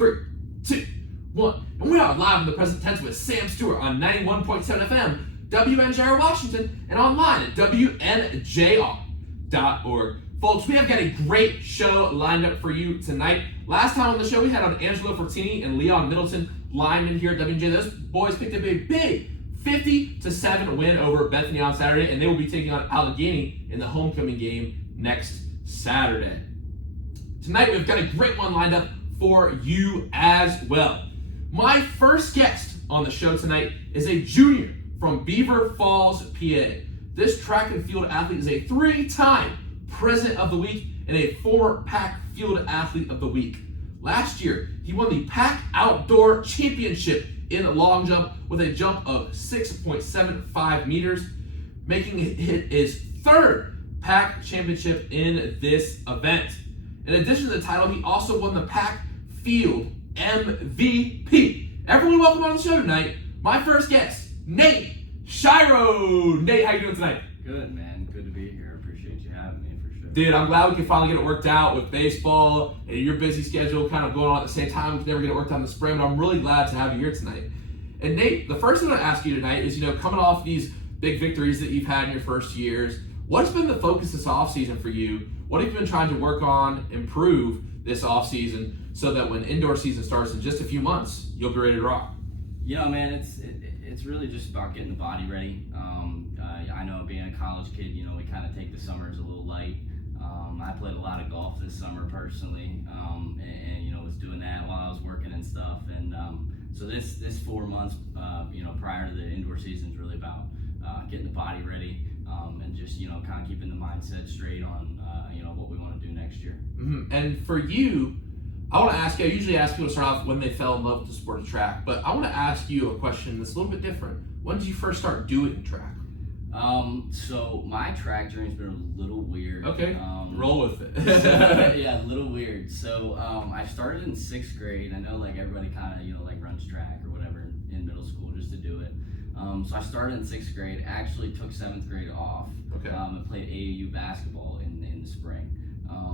3, 2, 1. And we are live in the present tense with Sam Stewart on 91.7 FM, WNJR Washington, and online at WNJR.org. Folks, we have got a great show lined up for you tonight. Last time on the show, we had on Angelo Fortini and Leon Middleton, linemen here at WNJ. Those boys picked up a big 50-7 win over Bethany on Saturday, and they will be taking on Allegheny in the homecoming game next Saturday. Tonight, we've got a great one lined up for you as well. My first guest on the show tonight is a junior from Beaver Falls, PA. This track and field athlete is a 3-time President of the Week and a former PAC Field Athlete of the Week. Last year, he won the PAC Outdoor Championship in long jump with a jump of 6.75 meters, making it his third PAC championship in this event. In addition to the title, he also won the PAC Field MVP. Everyone, welcome on the show tonight. My first guest, Nate Sciarro. Nate, how you doing tonight? Good, man. Good to be here. Appreciate you having me, for sure. Dude, I'm glad we can finally get it worked out with baseball and your busy schedule kind of going on at the same time. We can never get it worked out in the spring, but I'm really glad to have you here tonight. And Nate, the first thing I want to ask you tonight is, coming off these big victories that you've had in your first years, what's been the focus this offseason for you? What have you been trying to work on, improve this offseason so that when indoor season starts in just a few months, you'll be ready to rock? Man, it's really just about getting the body ready. I know being a college kid, we kind of take the summers a little light. I played a lot of golf this summer personally, and was doing that while I was working and stuff. And so this 4 months, prior to the indoor season is really about getting the body ready and just kind of keeping the mindset straight on what we want to do next year. Mm-hmm. And for you, I want to ask you, I usually ask people to start off when they fell in love with the sport of track, but I want to ask you a question that's a little bit different. When did you first start doing track? So my track journey's been a little weird. Okay, roll with it. Yeah, a little weird. So I started in 6th grade. I know everybody kind of runs track or whatever in middle school just to do it. So I started in 6th grade. Actually took 7th grade off. Okay. And played AAU basketball in the spring.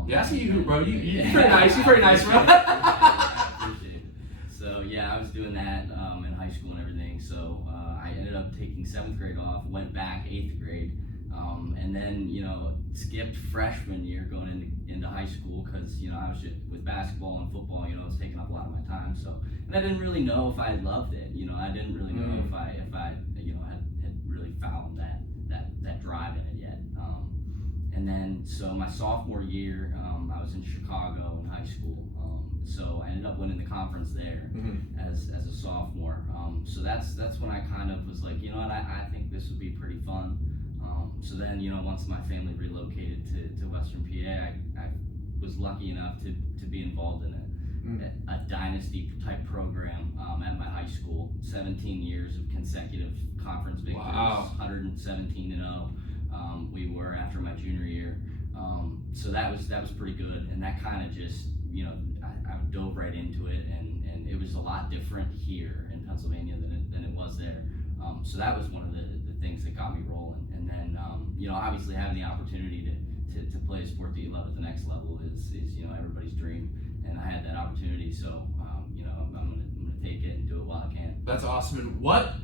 Yeah, I see you, bro. You're pretty nice. You're pretty nice, bro. I appreciate it. So yeah, I was doing that in high school and everything. So I ended up taking 7th grade off, went back 8th grade, and then skipped freshman year going into high school because I was just with basketball and football. It was taking up a lot of my time. So and I didn't really know if I had loved it. I didn't really know if I had really found that drive in it yet. And then, so my sophomore year, I was in Chicago in high school. So I ended up winning the conference there as a sophomore. So that's when I kind of was like, what, I think this would be pretty fun. So then, once my family relocated to Western PA, I was lucky enough to be involved in a dynasty type program at my high school. 17 years of consecutive conference victories, wow. 117-0. We were after my junior year, so that was pretty good, and that kind of just I dove right into it, and it was a lot different here in Pennsylvania than it was there. So that was one of the things that got me rolling, and then obviously having the opportunity to play a sport that you love at the next level is everybody's dream, and I had that opportunity, so I'm gonna take it and do it while I can. That's awesome. And what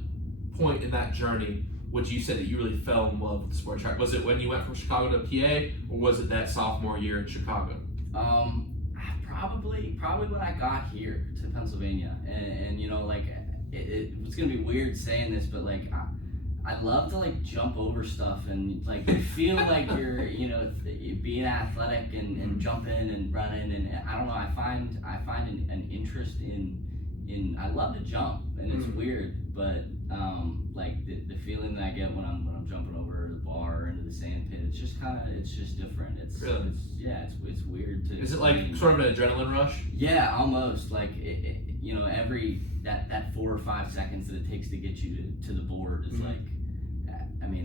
point in that journey would you say that you really fell in love with the sport of track? Was it when you went from Chicago to PA, or was it that sophomore year in Chicago? Probably when I got here to Pennsylvania, and it's gonna be weird saying this, but I love to jump over stuff and feel like you're being athletic and jumping and running, and I don't know, I find an interest in I love to jump, and it's weird, but the feeling that I get when I'm jumping over the bar or into the sand pit, it's just different. It's weird to. Is it sort of an adrenaline rush? Yeah, almost every that 4 or 5 seconds that it takes to get you to the board is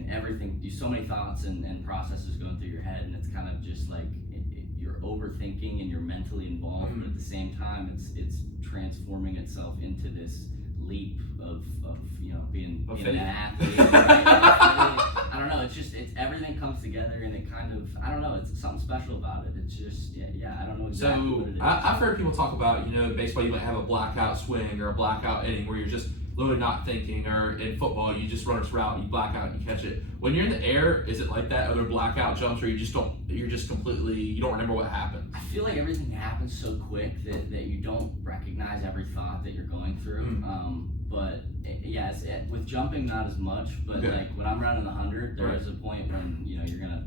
everything. So many thoughts and processes going through your head, and it's kind of just you're overthinking and you're mentally involved, but at the same time, it's transforming itself into this leap of being faith. an athlete. I don't know. It's everything comes together, and it kind of, I don't know. It's something special about it. It's just I don't know exactly what it is. I've heard people talk about, baseball, you might have a blackout swing or a blackout inning where you're just literally not thinking, or in football you just run a route, you black out, you catch it. When you're in the air, is it like that? Are there blackout jumps where you're just completely, you don't remember what happened? I feel like everything happens so quick that you don't recognize every thought that you're going through. But with jumping, not as much. But like when I'm running the 100, there is a point when you're gonna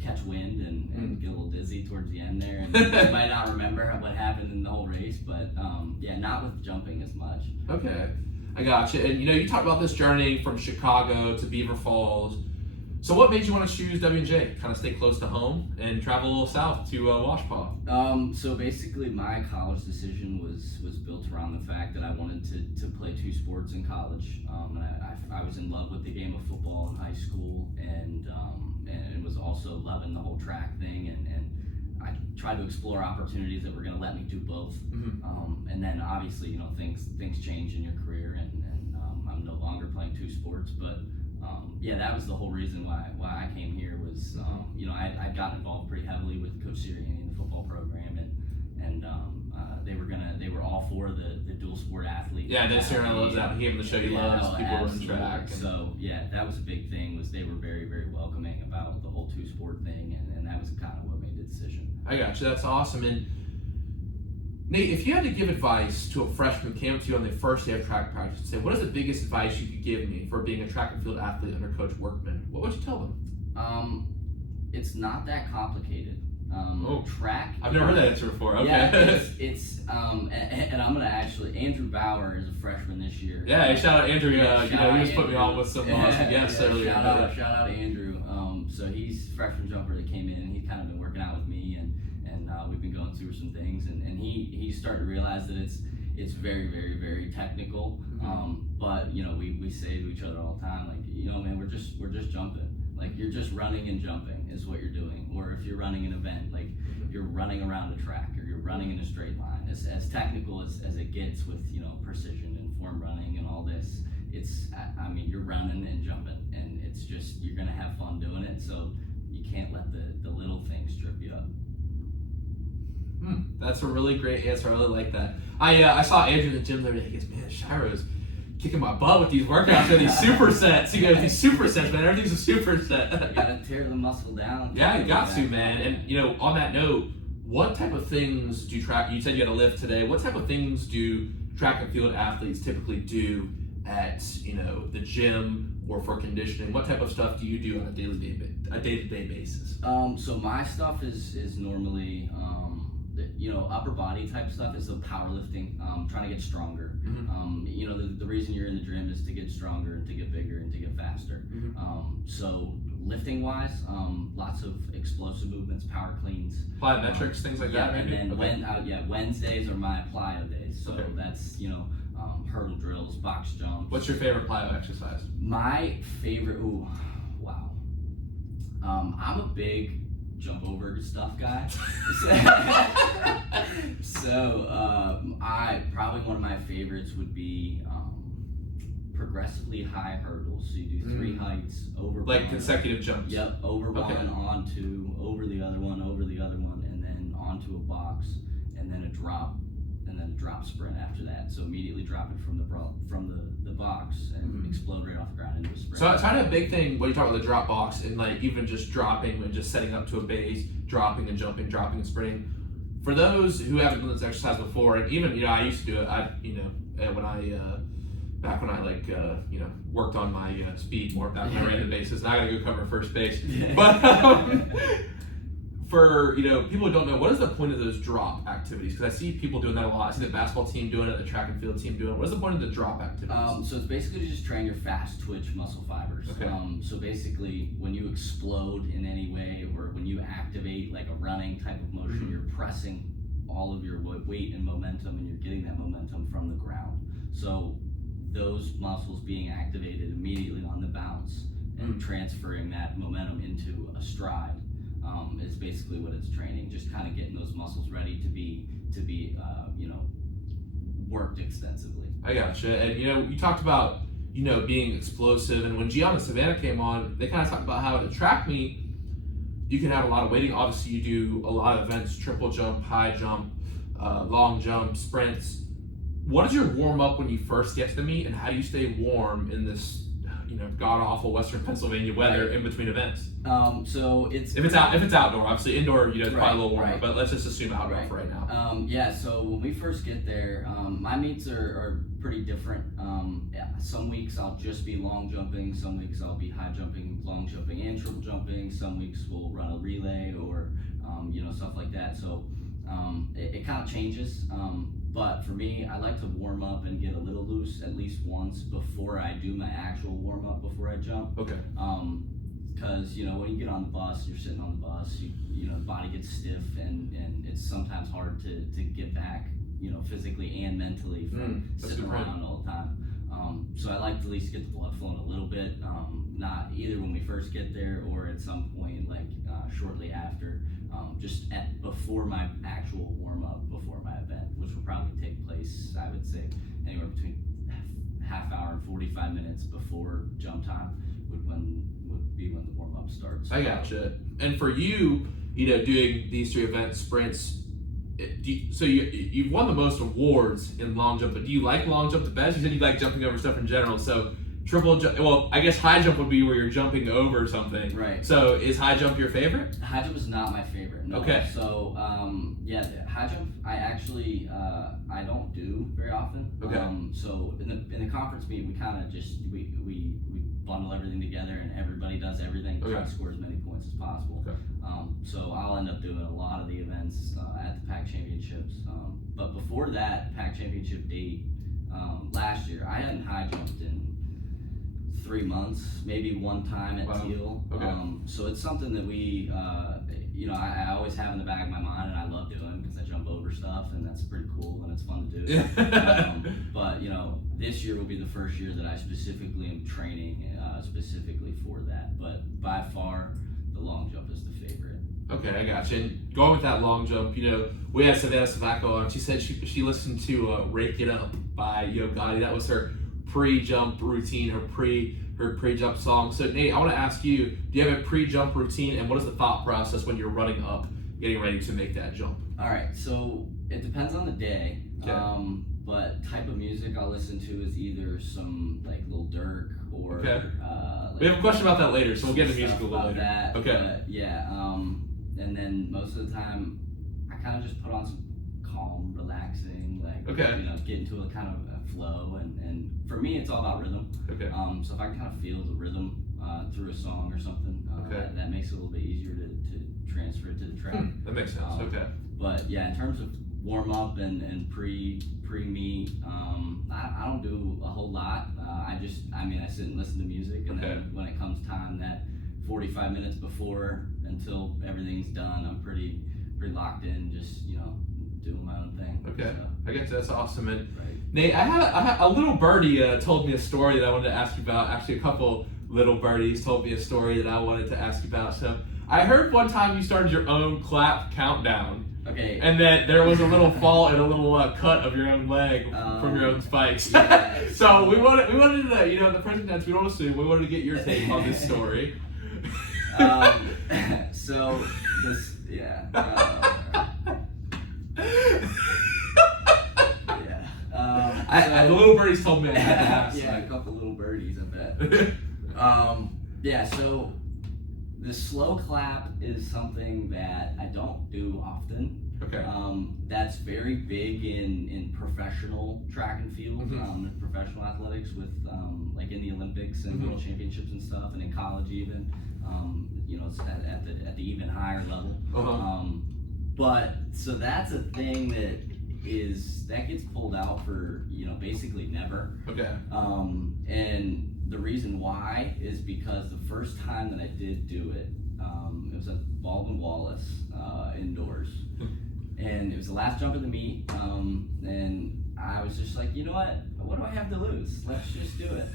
catch wind and get a little dizzy towards the end there, and you might not remember what happened in the whole race. But not with jumping as much. Okay, I gotcha. And you talked about this journey from Chicago to Beaver Falls. So what made you want to choose W&J? Kind of stay close to home and travel a little south to Washpaw. So basically, my college decision was built around the fact that I wanted to play 2 sports in college. I was in love with the game of football in high school, and was also loving the whole track thing, and I tried to explore opportunities that were going to let me do both. And then obviously, things change in your career, and I'm no longer playing 2 sports, but that was the whole reason why I came here was, I got involved pretty heavily with Coach Sirianni in the football program, and they were all for the dual sport athlete. Yeah, Nate Sciarro loves that. He gave him the show he loves. People run track. So that was a big thing. Was they were very, very welcoming about the whole 2 sport thing, and that was kind of what made the decision. I got you. That's awesome. And Nate, if you had to give advice to a freshman who came to you on the first day of track practice and say, what is the biggest advice you could give me for being a track and field athlete under Coach Workman, what would you tell them? It's not that complicated. Track. I've never heard that answer before. Okay. Yeah, it's and I'm gonna actually, Andrew Bauer is a freshman this year. Yeah, hey, shout out Andrew. He just put me on with some guests earlier. Shout out Andrew. So he's a freshman jumper that came in, and he's kind of been working out with me, and we've been going through some things, and he started to realize that it's very, very, very technical. But we say to each other all the time, like, man, we're just jumping. Like, you're just running and jumping is what you're doing. Or if you're running an event, like you're running around a track, or you're running in a straight line. As technical as it gets with precision and form running and all this, you're running and jumping, and it's just, you're gonna have fun doing it. So you can't let the little things trip you up. That's a really great answer. I really like that. I saw Andrew in the gym the other day. He goes, man, Shiro's kicking my butt with these workouts or these supersets. He goes, these supersets, man, everything's a superset. You gotta tear the muscle down. Yeah, you got to, man. And on that note, what type of things do you said you had a lift today. What type of things do track and field athletes typically do at the gym or for conditioning? What type of stuff do you do on a day-to-day basis? So my stuff is normally upper body type stuff. Is the powerlifting, trying to get stronger. The reason you're in the gym is to get stronger and to get bigger and to get faster. So lifting wise, lots of explosive movements, power cleans, plyometrics, things like that. And then Wednesdays are my plyo days. So that's hurdle drills, box jumps. What's your favorite plyo exercise? My favorite, I'm a big jump over stuff guy. So I probably, one of my favorites would be progressively high hurdles. So you do 3 heights over like one, consecutive jumps. Yep, over one, onto, over the other one, and then onto a box, and then a drop, and then a drop sprint after that. So immediately drop it from the box and explode right off the ground into a sprint. So it's kind of a big thing when you talk about the drop box, and like even just dropping and just setting up to a base, dropping and jumping, dropping and sprinting. For those who haven't done this exercise before, and even I used to do it. Back when I worked on my speed more back when I ran the bases, and I got to go cover first base. But for people who don't know, what is the point of those drop activities? Because I see people doing that a lot. I see the basketball team doing it, the track and field team doing it. What is the point of the drop activities? So it's basically to just train your fast twitch muscle fibers. Okay. So basically, when you explode in any way, or when you activate like a running type of motion, you're pressing all of your weight and momentum, and you're getting that momentum from the ground. So those muscles being activated immediately on the bounce and transferring that momentum into a stride is basically what it's training. Just kind of getting those muscles ready to be worked extensively. I gotcha. And you talked about being explosive, and when Gianna Savannah came on, they kind of talked about how to track meet you can have a lot of weighting. Obviously, you do a lot of events: triple jump, high jump, long jump, sprints. What is your warm up when you first get to the meet, and how do you stay warm in this god awful Western Pennsylvania weather in between events? So it's if it's outdoor, obviously indoor, it's probably a little warmer. Right. But let's just assume outdoor for right now. So when we first get there, my meets are pretty different. Some weeks I'll just be long jumping. Some weeks I'll be high jumping, long jumping, and triple jumping. Some weeks we'll run a relay or stuff like that. So it kind of changes. But for me, I like to warm up and get a little loose at least once before I do my actual warm up before I jump. Okay. Because when you get on the bus, you're sitting on the bus, the body gets stiff, and it's sometimes hard to get back, physically and mentally from sitting around all the time. So I like to at least get the blood flowing a little bit, not either when we first get there or at some point like shortly after, just before my actual warm up before my event, which will probably take place, I would say, anywhere between half hour and 45 minutes before jump time would be when the warm up starts. I gotcha. And for you, doing these 3 events, sprints. So you've won the most awards in long jump, but do you like long jump the best? You said you like jumping over stuff in general. So triple jump. Well, I guess high jump would be where you're jumping over something. Right. So is high jump your favorite? High jump is not my favorite. No. Okay. So high jump I actually I don't do very often. Okay. So in the conference meet we kind of just we bundle everything together and everybody does everything to try to score as many points as possible. Okay. So I'll end up doing a lot of the events at the PAC championships. But before that PAC championship date last year, I hadn't high jumped in 3 months, maybe one time at Teal. Okay. So it's something that we, I always have in the back of my mind, and I love doing because I jump over stuff, and that's pretty cool and it's fun to do. But this year will be the first year that I specifically am training specifically for that. But by far, the long jump is the favorite. Okay, I gotcha. And going with that long jump, we had Savannah Savacco on. She said she listened to "Rake It Up" by Gotti. That was her pre-jump routine, her pre-jump song. So Nate, I want to ask you, do you have a pre-jump routine, and what is the thought process when you're running up, getting ready to make that jump? All right, so it depends on the day. Okay. But type of music I'll listen to is either some like Lil Durk or we have a question about that later, so we'll get into music a little later. That, okay. But yeah, and then most of the time I kind of just put on some calm, relaxing, like get into a kind of a flow, and for me it's all about rhythm. Okay. So if I can kind of feel the rhythm through a song or something, that makes it a little bit easier to transfer it to the track. That makes sense. Okay. But yeah, in terms of warm up and pre meet, I don't do a whole lot. I sit and listen to music, and then when it comes time, that 45 minutes before until everything's done, I'm pretty locked in, just doing my own thing. Okay. So. I guess that's awesome. And Nate, I had a little birdie told me a story that I wanted to ask you about. Actually, a couple little birdies told me a story that I wanted to ask you about. So I heard one time you started your own clap countdown. Okay. And that there was a little fall and a little cut of your own leg from your own spikes. Yeah, so we wanted to, the presidents, we don't assume, we wanted to get your take on this story. So this, the little birdies told me I had to ask. Yeah, a couple little birdies, I bet. So the slow clap is something that I don't do often. Okay. That's very big in professional track and field, professional athletics with like in the Olympics and world championships and stuff, and in college even. It's at the even higher level. But so that's a thing that gets pulled out for basically never. Okay. And the reason why is because the first time that I did do it, it was at Baldwin Wallace indoors, and it was the last jump of the meet, and I was just like, you know what do I have to lose? Let's just do it.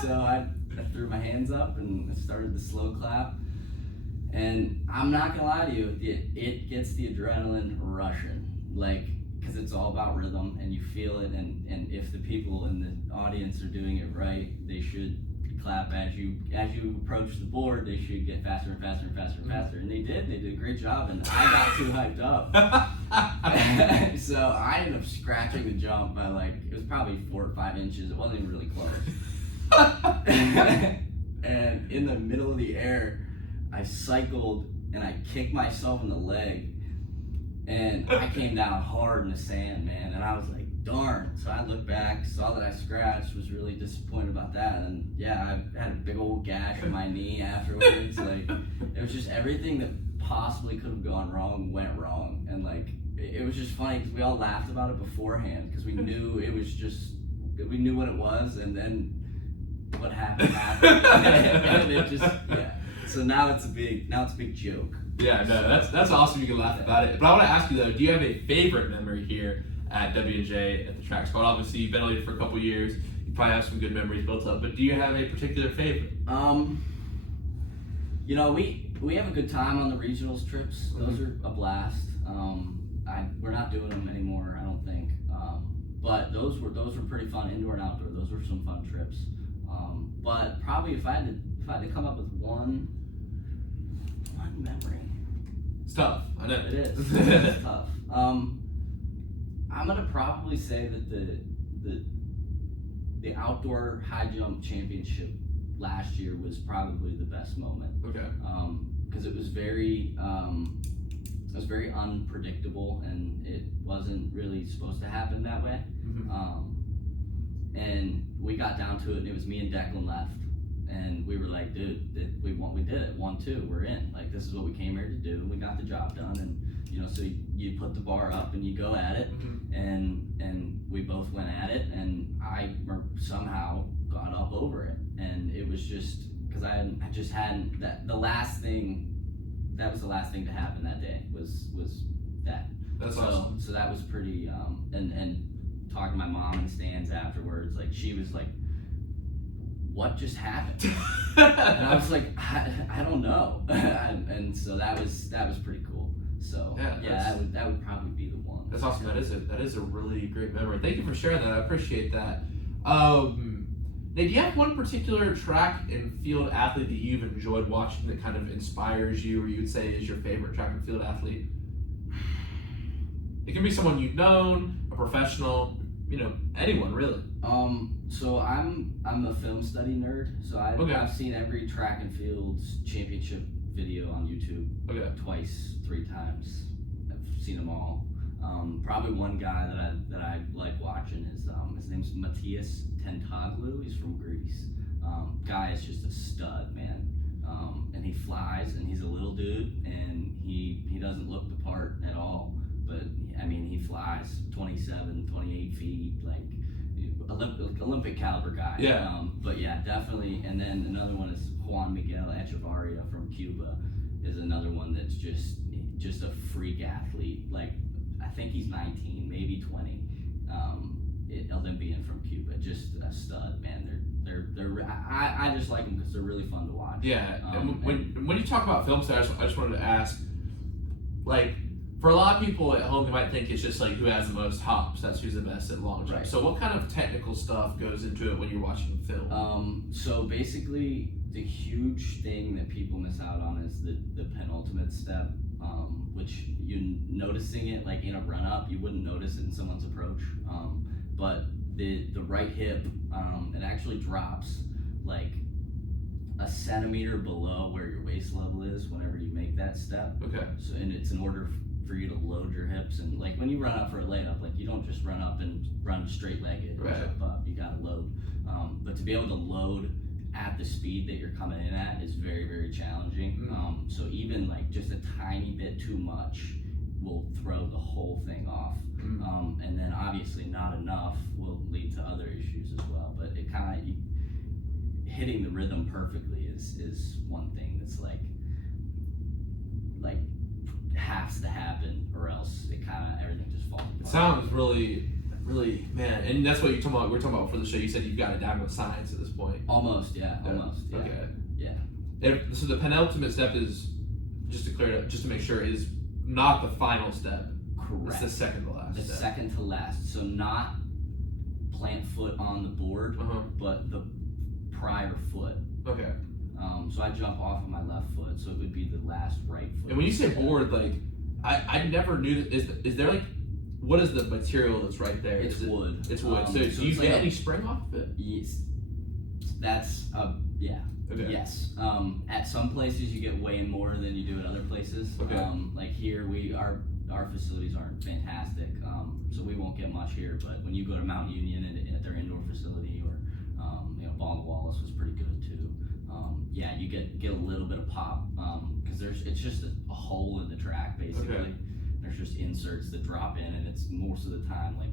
So I threw my hands up and I started the slow clap, and I'm not gonna lie to you, it gets the adrenaline rushing. Like because it's all about rhythm and you feel it, and if the people in the audience are doing it right, they should clap as you approach the board. They should get faster and faster and faster and faster, and they did a great job, and I got too hyped up. So I ended up scratching the jump by like, it was probably 4 or 5 inches. It wasn't even really close. And in the middle of the air, I cycled and I kicked myself in the leg, and I came down hard in the sand, man, and I was like, darn. So I looked back, saw that I scratched, was really disappointed about that, and yeah, I had a big old gash on my knee afterwards. Like, it was just everything that possibly could have gone wrong went wrong, and like, it was just funny because we all laughed about it beforehand because we knew it was just, we knew what it was, and then what happened and it just, yeah. So now it's a big joke. Yeah, no, that's awesome. You can laugh about it. But I want to ask you though, do you have a favorite memory here at W&J at the track squad? Obviously, you've been on it for a couple years. You probably have some good memories built up. But do you have a particular favorite? You know, we have a good time on the regionals trips. Those are a blast. We're not doing them anymore, I don't think. But those were pretty fun, indoor and outdoor. Those were some fun trips. But probably if I had to come up with one memory. It's tough. I know. It is. It's tough. I'm gonna probably say that the outdoor high jump championship last year was probably the best moment. Okay. Because it was very unpredictable, and it wasn't really supposed to happen that way. Mm-hmm. And we got down to it, and it was me and Declan left, and we were like, dude, we did it, 1-2, we're in. Like, this is what we came here to do, and we got the job done. And you know, so you put the bar up and you go at it, and we both went at it, and I somehow got up over it, and it was just because I just hadn't that was the last thing to happen that day was that. That's awesome. So that was pretty and talking to my mom in the stands afterwards, like she was like, what just happened? And I was like, I don't know. And so that was pretty cool. So yeah, that would probably be the one. That's awesome. That is a really great memory. Thank you for sharing that. I appreciate that. Nate, do you have one particular track and field athlete that you've enjoyed watching that kind of inspires you, or you would say is your favorite track and field athlete? It can be someone you've known, a professional, you know, anyone really. So I'm a film study nerd. So I've seen every track and field championship video on YouTube. Twice, 3 times. I've seen them all. Probably one guy that I like watching is his name's Matthias Tentaglu. He's from Greece. Guy is just a stud, man. And he flies, and he's a little dude, and he doesn't look the part at all. But I mean, he flies 27, 28 feet, like Olympic caliber guy. Yeah. But yeah, definitely. And then another one is Juan Miguel Echevarria from Cuba, is another one that's just a freak athlete. Like, I think he's 19, maybe 20. Olympian from Cuba, just a stud, man. I just like them because they're really fun to watch. Yeah. When you talk about film stars, I just wanted to ask, like, for a lot of people at home, they might think it's just like who has the most hops. That's who's the best at long jump. Right. So what kind of technical stuff goes into it when you're watching film? So basically, the huge thing that people miss out on is the penultimate step, which you noticing it like in a run up, you wouldn't notice it in someone's approach. But the right hip, it actually drops like a centimeter below where your waist level is whenever you make that step. Okay. So, and it's in order for you to load your hips, and like when you run up for a layup, like you don't just run up and run straight legged and jump up. You gotta load. But to be able to load at the speed that you're coming in at is very, very challenging. So even like just a tiny bit too much will throw the whole thing off. And then obviously not enough will lead to other issues as well. But it kind of hitting the rhythm perfectly is one thing that's like has to happen, or else it kind of everything just falls apart. It sounds really, man, and that's what you're talking about. We're talking about for the show. You said you've got it down with science at this point. Almost. Okay. Yeah. So the penultimate step is just to make sure is not the final step. Correct. It's the second to last. The second to last. So not plant foot on the board, but the prior foot. Okay. So I jump off of my left foot, so it would be the last right foot. And when you say board, like, I never knew. Is there like, what is the material that's right there? It's wood. It's wood. So do you get any spring off of it? Yes. That's yeah. Okay. Yes. At some places you get way more than you do at other places. Okay. Like here, our facilities aren't fantastic, so we won't get much here. But when you go to Mount Union and at their indoor facility, or Ball Wallace was pretty good too. Yeah, you get a little bit of pop because it's just a hole in the track basically. Okay. There's just inserts that drop in, and it's most of the time like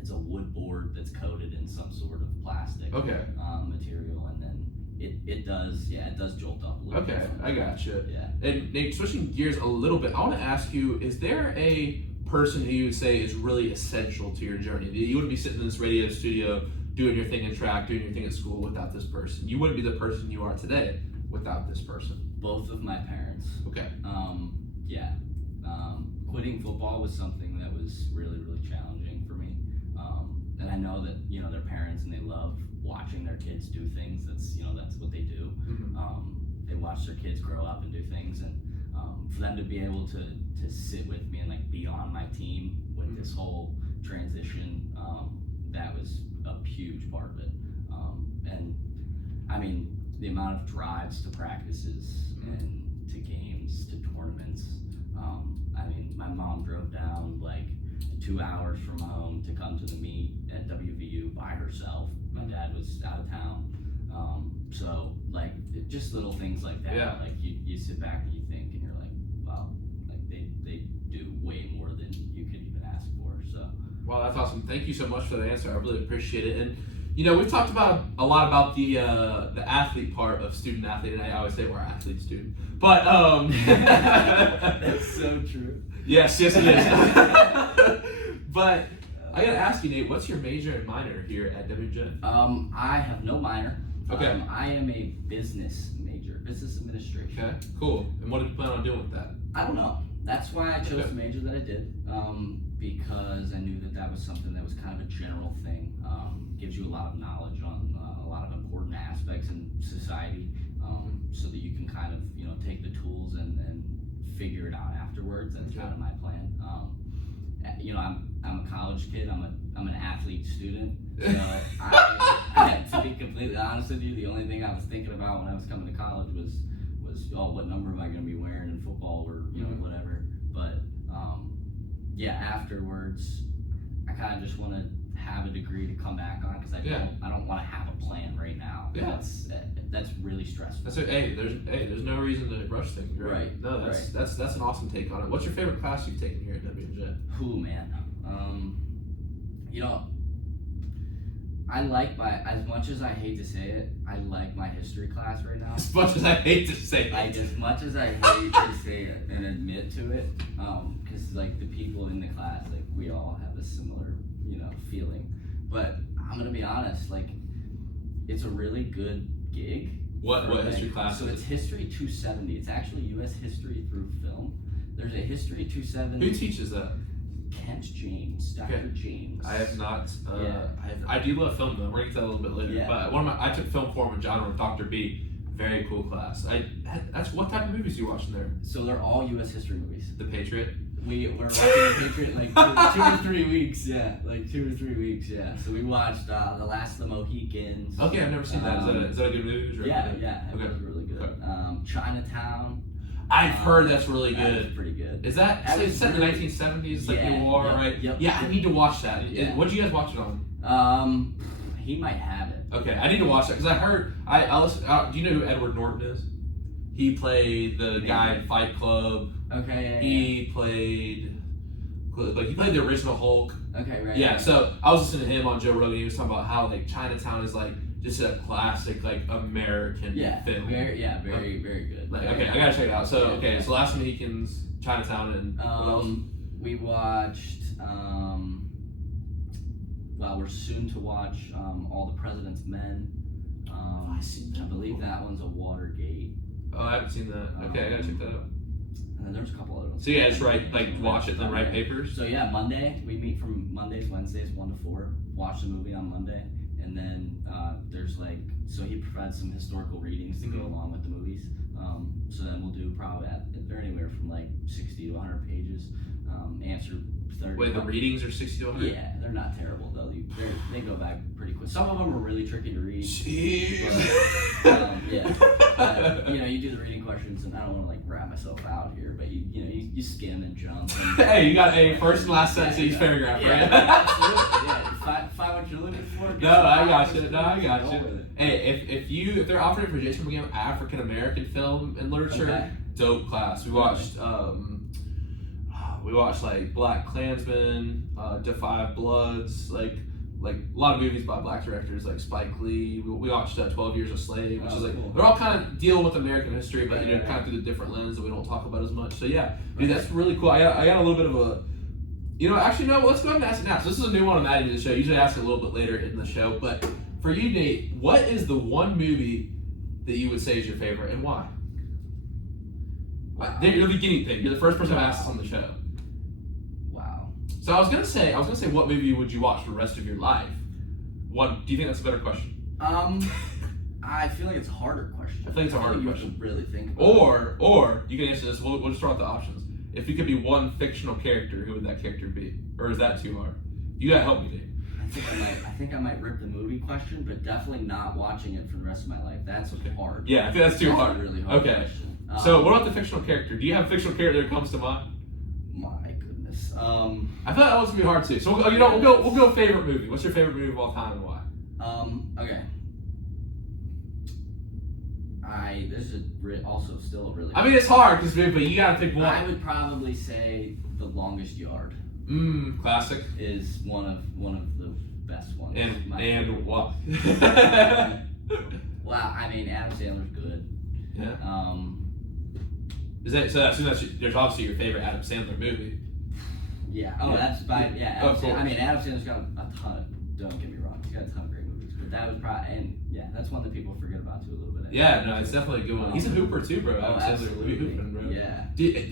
it's a wood board that's coated in some sort of plastic material, and then it does jolt up a little bit. Okay, I gotcha. Yeah. And Nate, switching gears a little bit, I want to ask you: is there a person who you would say is really essential to your journey? You wouldn't be sitting in this radio studio doing your thing in track, doing your thing at school without this person. You wouldn't be the person you are today without this person. Both of my parents. Okay. Yeah. Quitting football was something that was really, really challenging for me. And I know that, they're parents and they love watching their kids do things. That's what they do. They watch their kids grow up and do things. And for them to be able to sit with me and like be on my team with this whole transition, that was a huge part of it. And I mean, the amount of drives to practices and to games, to tournaments. I mean, my mom drove down like 2 hours from home to come to the meet at WVU by herself. My dad was out of town. So like just little things like that. Yeah. Like you sit back and you think and you're like, wow, like they do way more than you could even ask for. So Wow, that's awesome. Thank you so much for the answer. I really appreciate it. And we've talked about a lot about the athlete part of student athlete, and I always say we're athletes, dude. But that's so true. Yes, it is. But I gotta ask you, Nate, what's your major and minor here at WJ? I have no minor. Okay. I am a business major, business administration. Okay, cool. And what did you plan on doing with that? I don't know. That's why I chose the major that I did, because I knew that was something that was kind of a general thing. Gives you a lot of knowledge on a lot of important aspects in society, so that you can kind of take the tools and figure it out afterwards. That's kind of my plan. I'm a college kid. I'm an athlete student. So to be completely honest with you, the only thing I was thinking about when I was coming to college was what number am I going to be wearing in football or whatever. But afterwards, I kind of just want to have a degree to come back on because I don't want to have a plan right now. Yeah. That's really stressful. There's no reason to rush things. Right. No, that's an awesome take on it. What's your favorite class you've taken here at WJ? Ooh, man. I like as much as I hate to say it, I like my history class right now. As much as I hate to say it. Like, as much as I hate to say it and admit to it, because like the people in the class, like we all have a similar, feeling. But I'm gonna be honest, like it's a really good gig. What history class? So it's History 270. It's actually U.S. history through film. There's a History 270. Who teaches that? Kent James, Dr. James. I have not. I do love film though. We're gonna get to that a little bit later. Yeah. But I took film form and genre with Dr. B. Very cool class. That's what type of movies you watching there? So they're all U.S. history movies. The Patriot. We're watching The Patriot like two or 3 weeks. Yeah, like 2 or 3 weeks. Yeah. So we watched The Last of the Mohicans. Okay, I've never seen that. Is that a good movie? Yeah. It was really good. Okay. Chinatown. I've heard that's really good. That's pretty good. Is that it's set in the 1970s, like the war, right? Yep. Yeah, I need to watch that. Yeah. What did you guys watch it on? He might have it. Okay, I need to watch that because I heard. I listen. Do you know who Edward Norton is? He played the guy in Fight Club. Okay. He played the original Hulk. Okay, right. Yeah. So I was listening to him on Joe Rogan. He was talking about how like Chinatown is like just a classic like American film. Very good. Like, okay, I gotta check it out. So so Last Mohicans, Chinatown, and what else? We watched. We're soon to watch All the President's Men. I've seen that. I believe that one's a Watergate. Oh, I haven't seen that. Okay, I gotta check that out. And then there's a couple other ones. So yeah, just watch it, then write papers. So yeah, Monday we meet from Mondays, Wednesdays, 1 to 4. Watch the movie on Monday, and then there's so he provides some historical readings to go along with the movies. So then we'll do probably they're anywhere from 60 to 100 pages. Answer 30. Wait, the readings are 60 to 100? Yeah, they're not terrible though. They go back pretty quick. Some of them are really tricky to read. Jeez. But, you do the reading questions, and I don't want to wrap myself out here, but you skim and jump. And, Hey, you got a first and last sentence of each paragraph, right? Absolutely. Yeah, find what you're looking for. No, I got you. Hey, if they're offering for Jason William African American film and literature, dope class. We watched Black Klansman, Defy Bloods, like a lot of movies by black directors like Spike Lee. We watched 12 Years a Slave, which is cool. They're all kind of dealing with American history, but kind of through the different lens that we don't talk about as much. So yeah, dude, that's really cool. I got a little bit of a, actually no, let's go ahead and ask it now. So this is a new one I'm adding to the show. Usually I ask it a little bit later in the show, but for you, Nate, what is the one movie that you would say is your favorite and why? Wow. You're the guinea pig. You're the first person I've asked this on the show. Wow. So I was gonna say, what movie would you watch for the rest of your life? Do you think that's a better question? I feel like it's a harder question. I think it's a harder question. You have to really think about it. Or you can answer this. We'll just throw out the options. If you could be one fictional character, who would that character be? Or is that too hard? You gotta help me, Dave. I think I might rip the movie question, but definitely not watching it for the rest of my life. That's hard. Yeah, I think that's too hard. A really hard Okay. question. So what about the fictional character? Do you have a fictional character that comes to mind? My goodness. I thought that was gonna be hard too. So we'll go favorite movie. What's your favorite movie of all time and why? Okay. This is also still a really. I mean, it's hard but you gotta pick one. I would probably say The Longest Yard. Classic. Is one of the best ones. And what? Well, I mean, Adam Sandler's good. Yeah. There's obviously your favorite Adam Sandler movie. Yeah. Oh, that's by Adam Sandler. Course. I mean, Adam Sandler's got a ton. Don't get me wrong, he's got a ton of great movies. But that was probably that's one that people forget about too a little bit. Yeah, no, it's definitely a good one. He's a hooper too, bro. Oh, Adam absolutely. Sandler hooping, bro. Yeah.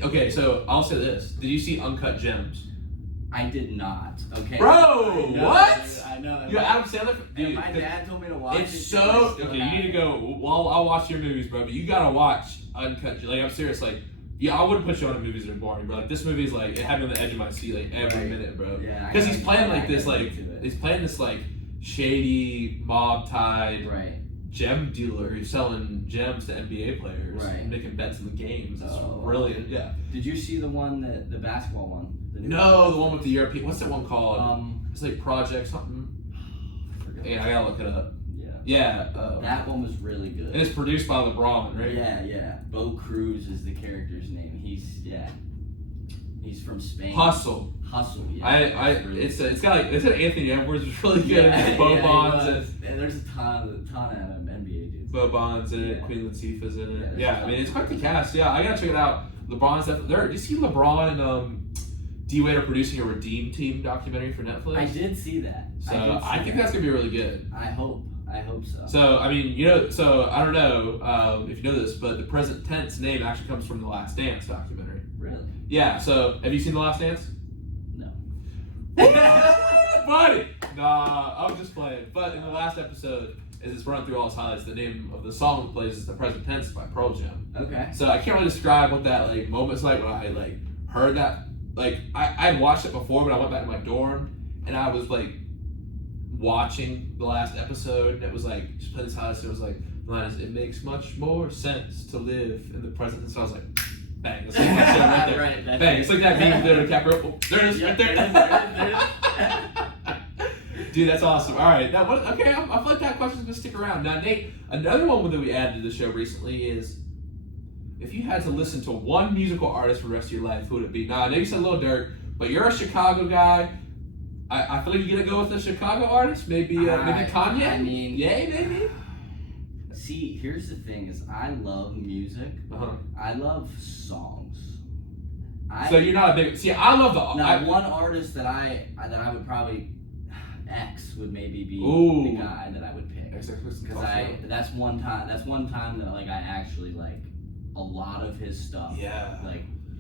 Okay, so I'll say this: did you see Uncut Gems? I did not. Okay. Bro, what? I know. You Adam Sandler? Dude, my dad told me to watch it. It's so okay. You need to go. Well, I'll watch your movies, bro. But you gotta watch Uncut. I'm serious. I wouldn't put you on movies that are boring, bro. This movie's it had me on the edge of my seat every minute, bro. Yeah. Because he's playing he's playing this shady mob tied gem dealer who's selling gems to NBA players and making bets in the games. It's brilliant. Yeah. Did you see the basketball one? No, the one with the European. What's that one called? It's Project something. Yeah, I gotta look it up. Yeah. That one was really good. And it's produced by LeBron, right? Yeah. Bo Cruz is the character's name. He's from Spain. Hustle. Yeah. It's got it's an Anthony Edwards is really good. Bonds and there's a ton of NBA dudes. Bo Bonds in it. Queen Latifah's in it. Yeah, I mean it's quite the cast. Yeah, I gotta check it out. LeBron's there. You see LeBron and D Wade are producing a Redeem Team documentary for Netflix. I did see that. So I think that's gonna be really good. I hope so. So I mean, so I don't know if you know this, but the present tense name actually comes from the Last Dance documentary. Really? Yeah. So have you seen the Last Dance? No. Buddy. Nah, I was just playing. But in the last episode, as it's run through all its highlights, the name of the song that plays is The Present Tense by Pearl Jam. Okay. So I can't really describe what that moment's like when I heard that. I watched it before, but I went back to my dorm and I was watching the last episode, and it was just playing this highlights. It was the line is, "It makes much more sense to live in the present." And so I was bang, that's that shit right there. Right, bang, it's that meme there, DiCaprio. Oh, there it is, right there. Dude, that's awesome. All right, now I feel like that question's gonna stick around. Now, Nate, another one that we added to the show recently is, if you had to listen to one musical artist for the rest of your life, who would it be? Now, I know you said Lil Durk, but you're a Chicago guy. I feel like you're gonna go with a Chicago artist, maybe Kanye. I mean, maybe. See, here's the thing: is I love music. I love songs. So you're not a big. See, I love the. One artist that I would probably X would maybe be the guy that I would pick, because that's one time that I actually a lot of his stuff. Yeah.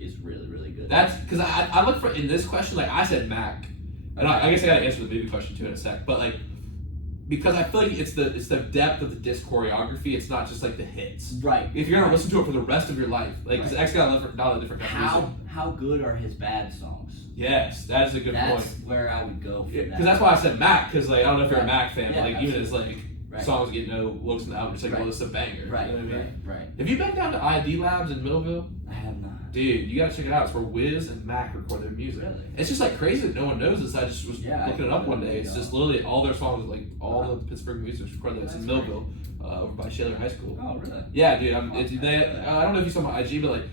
is really, really good. That's because I look for in this question, like I said Mac, and I guess I gotta answer the movie question too in a sec, but like because I feel like it's the depth of the disc choreography. It's not just like the hits. Right. If you're gonna listen to it for the rest of your life, like because X got a lot of different kind of music. How good are his bad songs? Yes, that is a good point. That's where I would go for that. Because that's why I said Mac. Because like I don't know if you're a Mac fan, but like absolutely. even his like songs get no looks in the album, it's like well, it's a banger. Right. You know what I mean? Right. Have you been down to ID Labs in Millville? I have not. Dude, you gotta check it out. It's where Wiz and Mac record their music. Really? It's just like crazy that no one knows this. I just was looking it up one day. It's just literally all their songs, like all the Pittsburgh music's recorded there. It's in Millville, over by Shaler High School. Oh, really? Yeah, dude. I don't know if you saw my IG, but like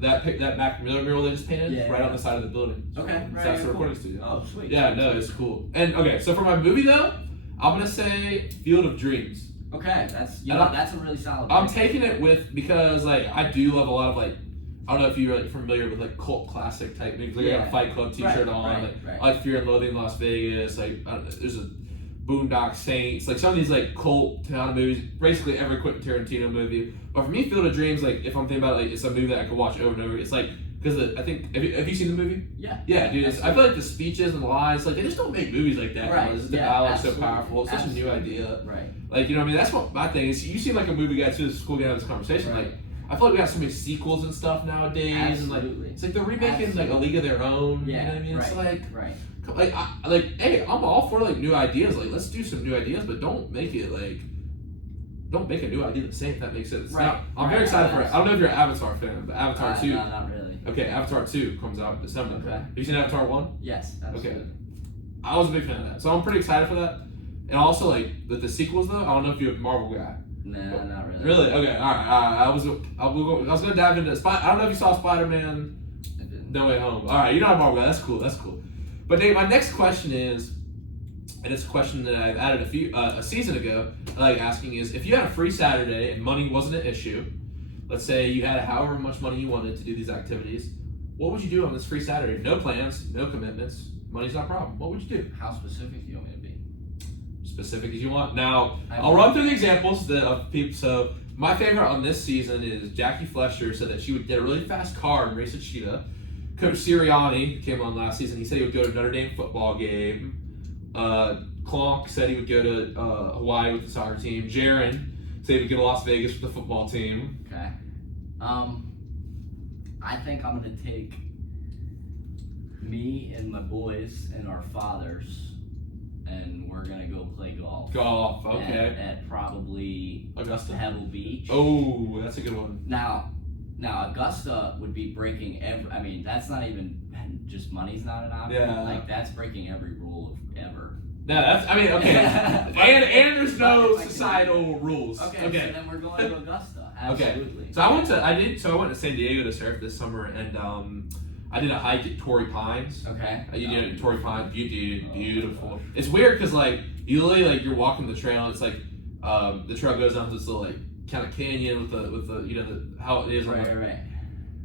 that Mac mural they just painted right on the side of the building. Okay, so that's the recording studio. Oh, sweet. Yeah, no, it's cool. And okay, so for my movie though, I'm gonna say Field of Dreams. Okay, that's a really solid. I'm taking it because like I do love a lot of like I don't know if you're like familiar with like cult classic type movies. Like I got a Fight Club T-shirt on. I like Fear and Loathing in Las Vegas. Like there's a Boondock Saints. Like some of these like cult kind of movies. Basically every Quentin Tarantino movie. But for me, Field of Dreams, like if I'm thinking about it, like it's a movie that I could watch over and over. It's like because I think have you seen the movie? Yeah. Yeah, dude. I feel like the speeches and the lines, like they just don't make movies like that. Right. The dialogue's so powerful. It's such a new idea. Right. Like you know what I mean? That's what my thing is. You seem like a movie guy too. It's cool to have this conversation. Like I feel like we got so many sequels and stuff nowadays. Absolutely. And like it's like they're remaking like A League of Their Own. Yeah. You know what I mean? Right. It's like hey, I'm all for like new ideas. Like let's do some new ideas, but don't make it like don't make a new idea the same. If that makes sense. Right. I'm very excited for it. I don't know if you're an Avatar fan, but Avatar 2. No, not really. Okay, Avatar 2 comes out in December. Okay. Have you seen Avatar 1? Yes. Absolutely. Okay. I was a big fan of that, so I'm pretty excited for that. And also like with the sequels though, I don't know if you're a Marvel guy. Nah, not really. Really? Okay. All right. I was gonna dive into I don't know if you saw Spider-Man No Way Home. All right, you're not a Marvel guy. That's cool. But Dave, my next question is, and it's a question that I've added a season ago. I like asking is if you had a free Saturday and money wasn't an issue. Let's say you had however much money you wanted to do these activities. What would you do on this free Saturday? No plans, no commitments. Money's not a problem. What would you do? How specific do you want me to be? Specific as you want. Now, I'll run through the examples of people. So, my favorite on this season is Jackie Flesher said that she would get a really fast car and race a cheetah. Coach Sirianni came on last season. He said he would go to a Notre Dame football game. Klonk said he would go to Hawaii with the soccer team. Jaron said he would go to Las Vegas with the football team. Okay. I think I'm gonna take me and my boys and our fathers, and we're gonna go play golf. Golf, okay. At probably Augusta. Pebble Beach. Oh, that's a good one. Now Augusta would be breaking every. I mean, that's not even just money's not an option. Yeah. Like that's breaking every rule of ever. No, that's. I mean, okay. and there's no societal rules. Okay. So then we're going to Augusta. Absolutely. Okay. So I went to San Diego to surf this summer, and I did a hike at Torrey Pines. Okay. You did it at Torrey Pines. Beautiful. It's weird because like you literally like you're walking the trail. And it's like the trail goes down to this little like kind of canyon with the you know how it is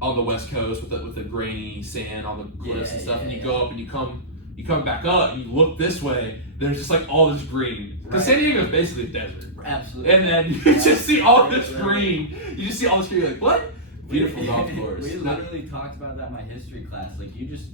on the West Coast with the grainy sand on the cliffs and stuff. And you go up and you come back up and you look this way. There's just like all this green. Because San Diego is basically a desert. Absolutely. And then you just see all this green. You just see all this green. You're like, what? Beautiful golf course. We literally talked about that in my history class. Like you just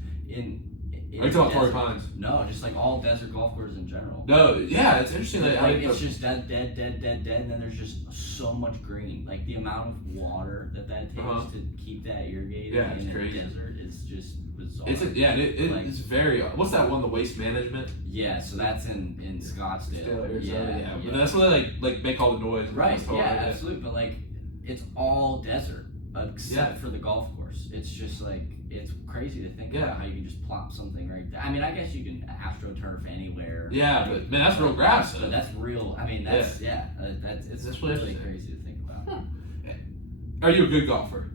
Are you talking about Torrey Pines? No, just like all desert golf courses in general. No, yeah, it's interesting. Like it's just dead, and then there's just so much green. Like the amount of water that takes to keep that irrigated in a desert is just bizarre. It's very. What's that one? The Waste Management. Yeah, so that's in Scottsdale. Yeah. But that's where they like make all the noise. Right. Yeah, absolutely. But like, it's all desert except for the golf course. It's just like. It's crazy to think about how you can just plop something right there. I mean, I guess you can AstroTurf anywhere. Yeah, but man, that's real grass. But that's real. I mean, that's it's really crazy to think about. Are you a good golfer?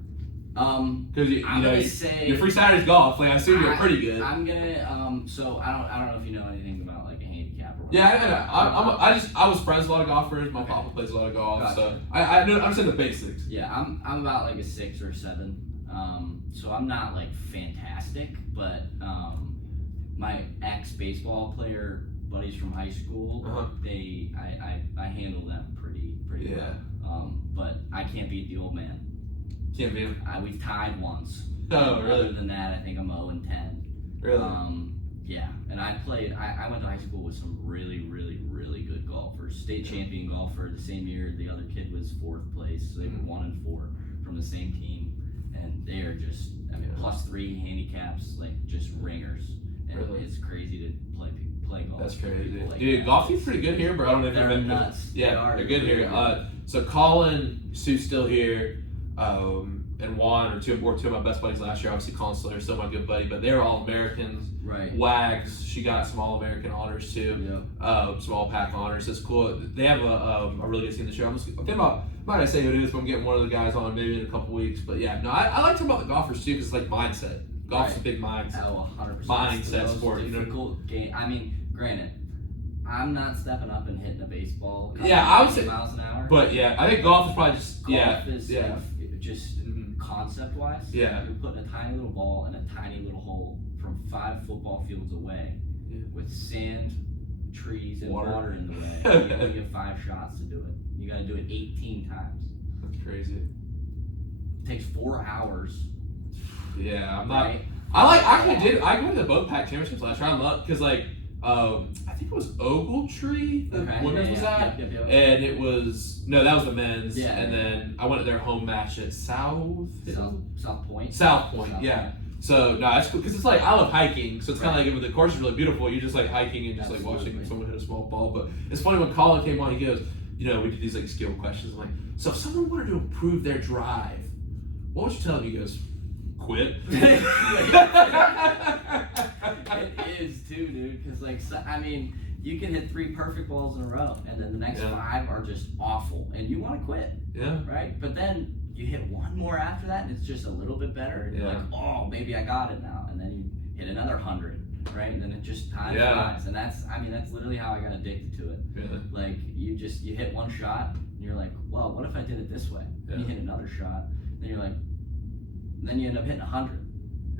Because your free Saturday's golf. Like I assume you're pretty good. I'm gonna So I don't know if you know anything about like a handicap or whatever. Yeah, I was friends with a lot of golfers. My papa plays a lot of golf, so I know I'm saying the basics. Yeah, I'm about like a 6 or 7. So I'm not like fantastic, but my ex-baseball player buddies from high school, I handle them pretty well. But I can't beat the old man. Can't beat him. We've tied once. Oh, really? Other than that, I think I'm 0-10. Really? Yeah, and I went to high school with some really, really, really good golfers. State champion golfer the same year. The other kid was 4th place, so they were 1 and 4 from the same team, and they are just, I mean, +3 handicaps, like just ringers. And Really? it's crazy to play golf. That's crazy. Like Dude, golf team's pretty good here, bro. I don't know if you've They're been. nuts. Yeah, They they're good really here. good. So Colin, Sue's still here, and Juan are two of my best buddies last year. Obviously, Colin's still my good buddy, but they're all Americans. Right. Wags, she got some All American honors too. Yeah. Some All Pack honors. It's cool. They have a really good team this year. I'm thinking about. I'm not gonna say who it is, but I'm getting one of the guys on maybe in a couple weeks. But yeah, no, I like to talk about the golfers too because it's like mindset. Golf's a big mindset. Oh, 100%. Mindset sport. Difficult game. I mean, granted, I'm not stepping up and hitting a baseball. I would say miles an hour. But yeah, I think golf is probably just Golf is yeah. like, just concept-wise. Yeah. You're putting a tiny little ball in a tiny little hole from 5 football fields away, with sand, trees, and water in the way. And you only get 5 shots to do it. You got to do it 18 times. That's crazy. It takes 4 hours. Yeah, I'm not. Right? I went to the boat pack championships last year. I love because I think it was Ogletree the women's was at, Yep. and it was that was the men's. Yeah, and then I went to their home match at South Point. Yeah. So no, it's cool because it's like I love hiking, so it's kind of like if the course is really beautiful, you're just like hiking and just like watching someone hit a small ball. But it's funny when Colin came on, he goes, we did these like skill questions. I'm like, so if someone wanted to improve their drive, what would you tell them? He goes, quit. It is too, dude. Because you can hit 3 perfect balls in a row, and then the next 5 are just awful, and you want to quit. Yeah. Right. But then you hit 1 more after that, and it's just a little bit better. And you're like, oh, maybe I got it now, and then you hit another 100. Right, and then it just time flies, and that's literally how I got addicted to it. Really? Like you hit 1 shot, and you're like, well, what if I did it this way? Yeah. And you hit another shot, then you're like, then you end up hitting 100,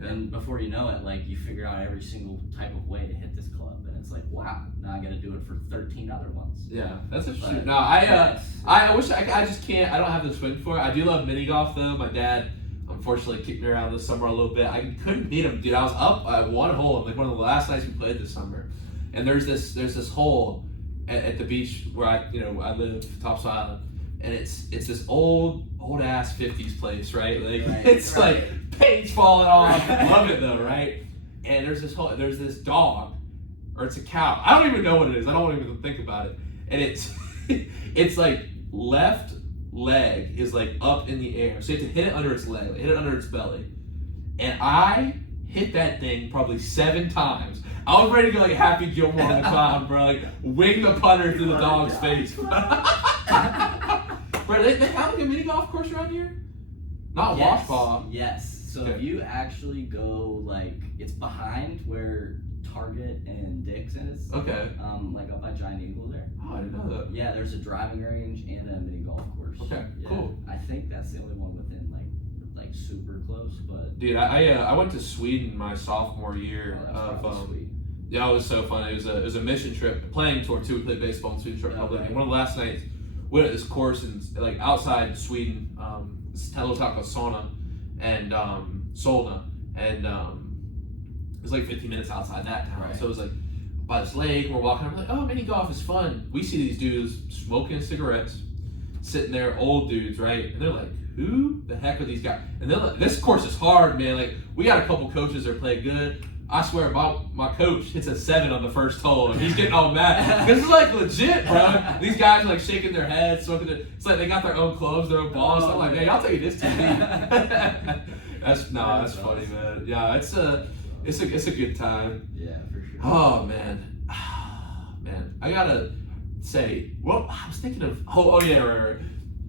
and before you know it, like you figure out every single type of way to hit this club, and it's like, wow, now I got to do it for 13 other ones. Yeah, that's interesting. No, I wish I just can't. I don't have the swing for it. I do love mini golf though. My dad unfortunately kicked me around this summer a little bit. I couldn't beat him, dude. I was up at 1 hole, like one of the last nights we played this summer. And there's this hole at the beach where I live, Topsail Island, and it's this old ass 50s place, right? Like like paint's falling off. Love it though, right? And there's this dog, or it's a cow. I don't even know what it is. I don't want to even think about it. And it's like left leg is like up in the air, so you have to hit it under its leg, hit it under its belly, and I hit that thing probably 7 times. I was ready to go like Happy Gilmore on the cloud, bro, like wing the putter through the dog's face. Bro, they have like a mini golf course around here? Not Washpaw. Yes. So if you actually go it's behind where Target and Dick's is. Okay. Like up by Giant Eagle there. Oh, I didn't know that. Yeah, there's a driving range and a mini golf course. Okay, cool. I think that's the only one within like super close, but. Dude, I went to Sweden my sophomore year sweet. Yeah, it was so fun. It was a mission trip, playing tour too. We played baseball in Sweden Republic. And one of the last nights, we went at this course in outside Sweden, this little town called Solna, and Solna, and it was like 15 minutes outside that town. Right. So it was like by this lake, and we're walking. I'm like, oh, mini golf is fun. We see these dudes smoking cigarettes, sitting there, old dudes, right? And they're like, who the heck are these guys? And they're like, this course is hard, man. Like, we got a couple coaches that play good. I swear, my coach hits a 7 on the first hole, and he's getting all mad. This is like legit, bro. These guys are like shaking their heads, smoking it. It's like they got their own clubs, their own balls. I'm like, man, y'all take this to me. That's funny, man. Yeah, it's a good time. Yeah, for sure. Oh man, man, I gotta say, well, I was thinking of. Oh yeah, right.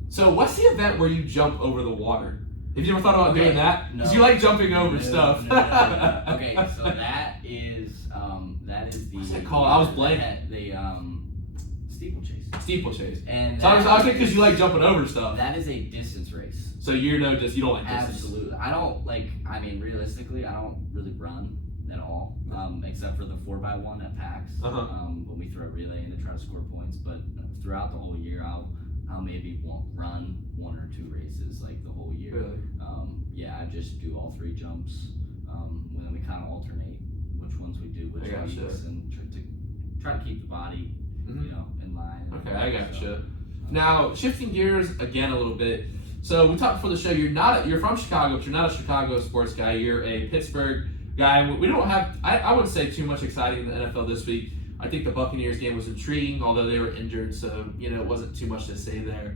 So, what's the event where you jump over the water? Have you ever thought about doing that? Because you like jumping over stuff. No. Okay, so that is the. What's that called? I was blank. The steeplechase. Steeplechase. And so I was thinking because you like jumping over stuff. That is a distance race. So you don't like distance. Absolutely. I don't like. I mean, realistically, I don't really run at all, except for the 4x1 at PAX. Uh-huh. When we throw a relay in to try to score points, but throughout the whole year, I'll maybe run 1 or 2 races like the whole year. Really? Yeah, I just do all 3 jumps. And then we kind of alternate which ones we do, which weeks, and try to keep the body, in line. Okay, I gotcha. Now, shifting gears again a little bit. So we talked before the show. You're from Chicago, but you're not a Chicago sports guy. You're a Pittsburgh guy. We don't have. I wouldn't say too much exciting in the NFL this week. I think the Buccaneers game was intriguing, although they were injured, so it wasn't too much to say there.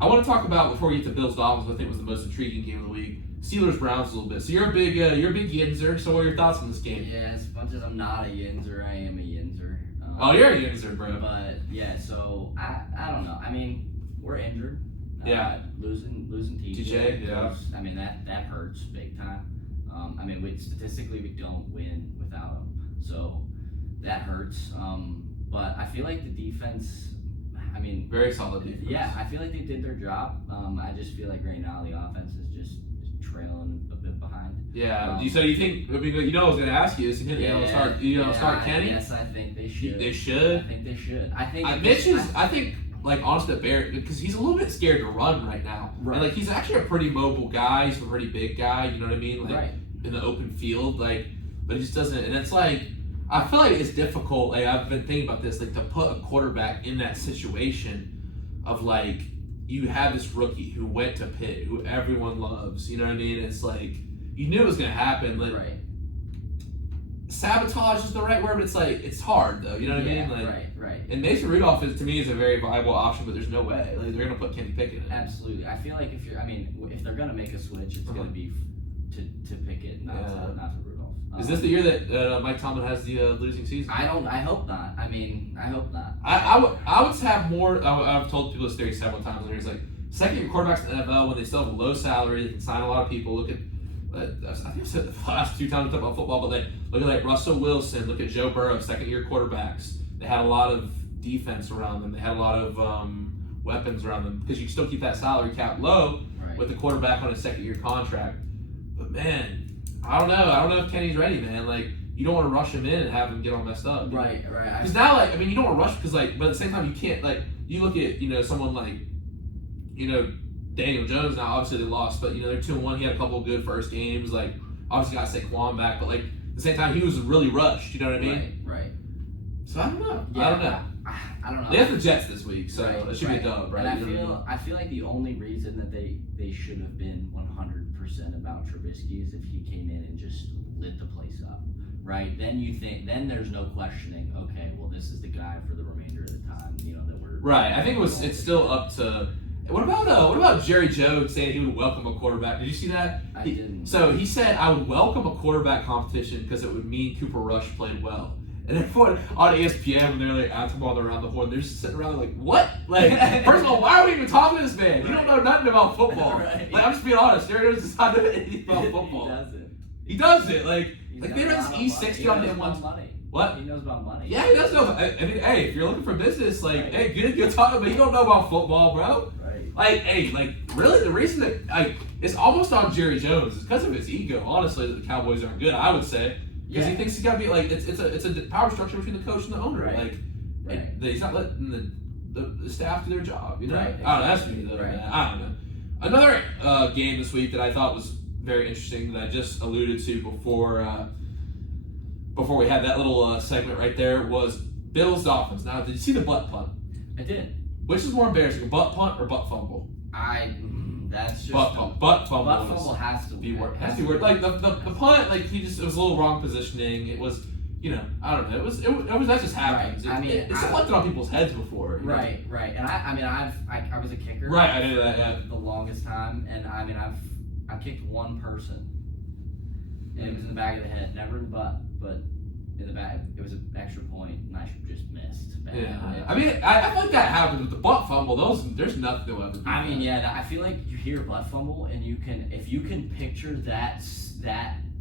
I want to talk about, before we get to Bills Dolphins, what I think was the most intriguing game of the week. Steelers Browns a little bit. So you're a big Yinzer. So what are your thoughts on this game? Yeah, as much as I'm not a Yinzer, I am a Yinzer. Oh, you're a Yinzer, bro. But yeah, so I don't know. I mean, we're injured. Losing TJ. Yeah. I mean that hurts big time. I mean, statistically we don't win without him, so that hurts. But I feel like the defense. I mean, very solid defense. Yeah, I feel like they did their job. I just feel like right now the offense is just trailing a bit behind. Yeah. So you think? I mean, I was going to ask you. Is start Kenny? Yes, I think they should. They should. I think they should. I think Mitch is. I think. Like, honestly, Bear, because he's a little bit scared to run right now. Right. And, like, he's actually a pretty mobile guy. He's a pretty big guy, you know what I mean? Like, right. In the open field, like, but he just doesn't. And it's like, I feel like it's difficult. Like, I've been thinking about this, like, to put a quarterback in that situation of, like, you have this rookie who went to Pitt, who everyone loves, you know what I mean? It's like, you knew it was going to happen. Like, right. Sabotage is the right word, but it's like, it's hard, though, you know what I mean? Like, right. And Mason Rudolph to me is a very viable option, but there's no way like they're gonna put Kenny Pickett in. Absolutely, I feel like if they're gonna make a switch, it's gonna be to Pickett, not to Rudolph. Is this the year that Mike Tomlin has the losing season? I hope not. I mean, I hope not. I would have more. I've told people this theory several times. There's like second-year quarterbacks in the NFL when they still have a low salary, they can sign a lot of people. Look at I think I've said it the last 2 times we talked about football, but look at like Russell Wilson. Look at Joe Burrow, second-year quarterbacks. They had a lot of defense around them. They had a lot of weapons around them because you can still keep that salary cap low with the quarterback on a second-year contract. But man, I don't know. I don't know if Kenny's ready, man. Like, you don't want to rush him in and have him get all messed up. Right. Because now, like, I mean, you don't want to rush because, like, but at the same time, you can't, like, you look at, someone like, Daniel Jones. Now, obviously they lost, but they're 2-1. He had a couple of good first games. Like, obviously got Saquon back, but like at the same time, he was really rushed. You know what I mean? Right. So I don't know. Yeah, I don't know. They have the Jets this week, so it should be a dub, right? And I feel like the only reason that they should have been 100% about Trubisky is if he came in and just lit the place up, right? Then there's no questioning. Okay, well this is the guy for the remainder of the time. That we're right. I think it's still up to. What about Jerry Jones saying he would welcome a quarterback? Did you see that? I didn't. So he said, I would welcome a quarterback competition because it would mean Cooper Rush played well. And everyone on ESPN, when they're like asking all around the horn, they're just sitting around like, what? Like, first of all, why are we even talking to this man? You don't know nothing about football. Like, I'm just being honest. Jerry Jones does not know anything about football. He does it. Like they ran this E60 on him once. What? He knows about money. Yeah, he does know. I mean, hey, if you're looking for business, like, hey, good talking, but you don't know about football, bro. Like, hey, like, really, the reason that it's almost on Jerry Jones is because of his ego. Honestly, that the Cowboys aren't good. I would say because he thinks he's got to be like it's a power structure between the coach and the owner. He's not letting the staff do their job. Right. I don't know. That's me though. I don't know. Another game this week that I thought was very interesting that I just alluded to before we had that little segment right there was Bills Dolphins. Now, did you see the butt punt? I did. Which is more embarrassing, butt punt or butt fumble? That's just butt fumble. Butt fumble has to be worse. Has to be worse. Like the punt, like it was a little wrong positioning. It was, I don't know. It was that just happens. Right. It's deflected on people's heads before. Right. And I was a kicker. Right, I knew that. Yeah. The longest time, and I've kicked one person, and it was in the back of the head, never in the butt, but in the back. It was an extra point, and I just missed. Yeah. I mean, I feel like that happens with the butt fumble. There's nothing to ever do. I mean, I feel like you hear butt fumble, and if you can picture that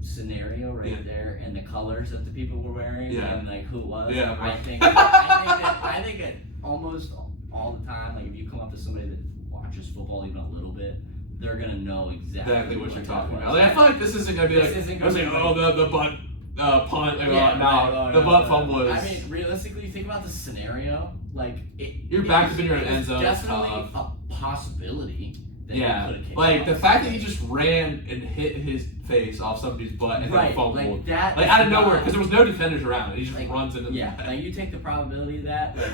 scenario right there, and the colors that the people were wearing, and like who it was. Yeah. I think that almost all the time, like if you come up to somebody that watches football even a little bit, they're gonna know exactly what you're talking about. Like, I feel like this isn't gonna be like, the punt. The butt fumble was. I mean, realistically, think about the scenario. Like, you're back up in your end zone. Definitely a possibility. Yeah, like the fact that he just ran and hit his face off somebody's butt and then fumbled, like out of nowhere, because there was no defenders around. He just runs into. Yeah, like you take the probability of that. Like,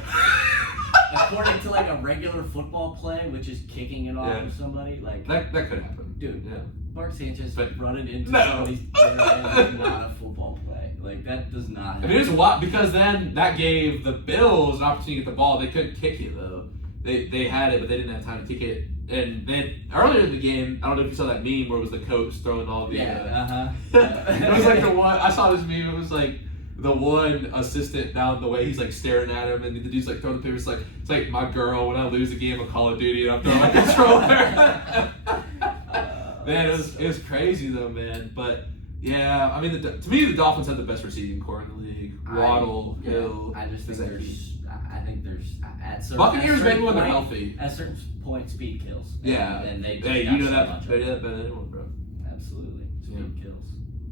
according to like a regular football play, which is kicking it off of somebody, like that could happen, dude. Yeah. Mark Sanchez running into somebody's is not a football play. Like that does not happen. I mean, there's a lot, because then that gave the Bills an opportunity to get the ball. They couldn't kick it though. They had it, but they didn't have time to kick it. And then earlier in the game, I don't know if you saw that meme where it was the coach throwing all the. It was like the one I saw this meme. It was like the one assistant down the way. He's like staring at him, and the dude's like throwing the paper. It's like my girl when I lose a game of Call of Duty and I'm throwing my controller. Man, it was crazy though, man. But yeah, I mean, to me, the Dolphins had the best receiving core in the league. Waddle, Hill. I just think there's at certain Buccaneers maybe when they're healthy. At certain point, speed kills. And they you know that better than anyone, bro. Absolutely, speed kills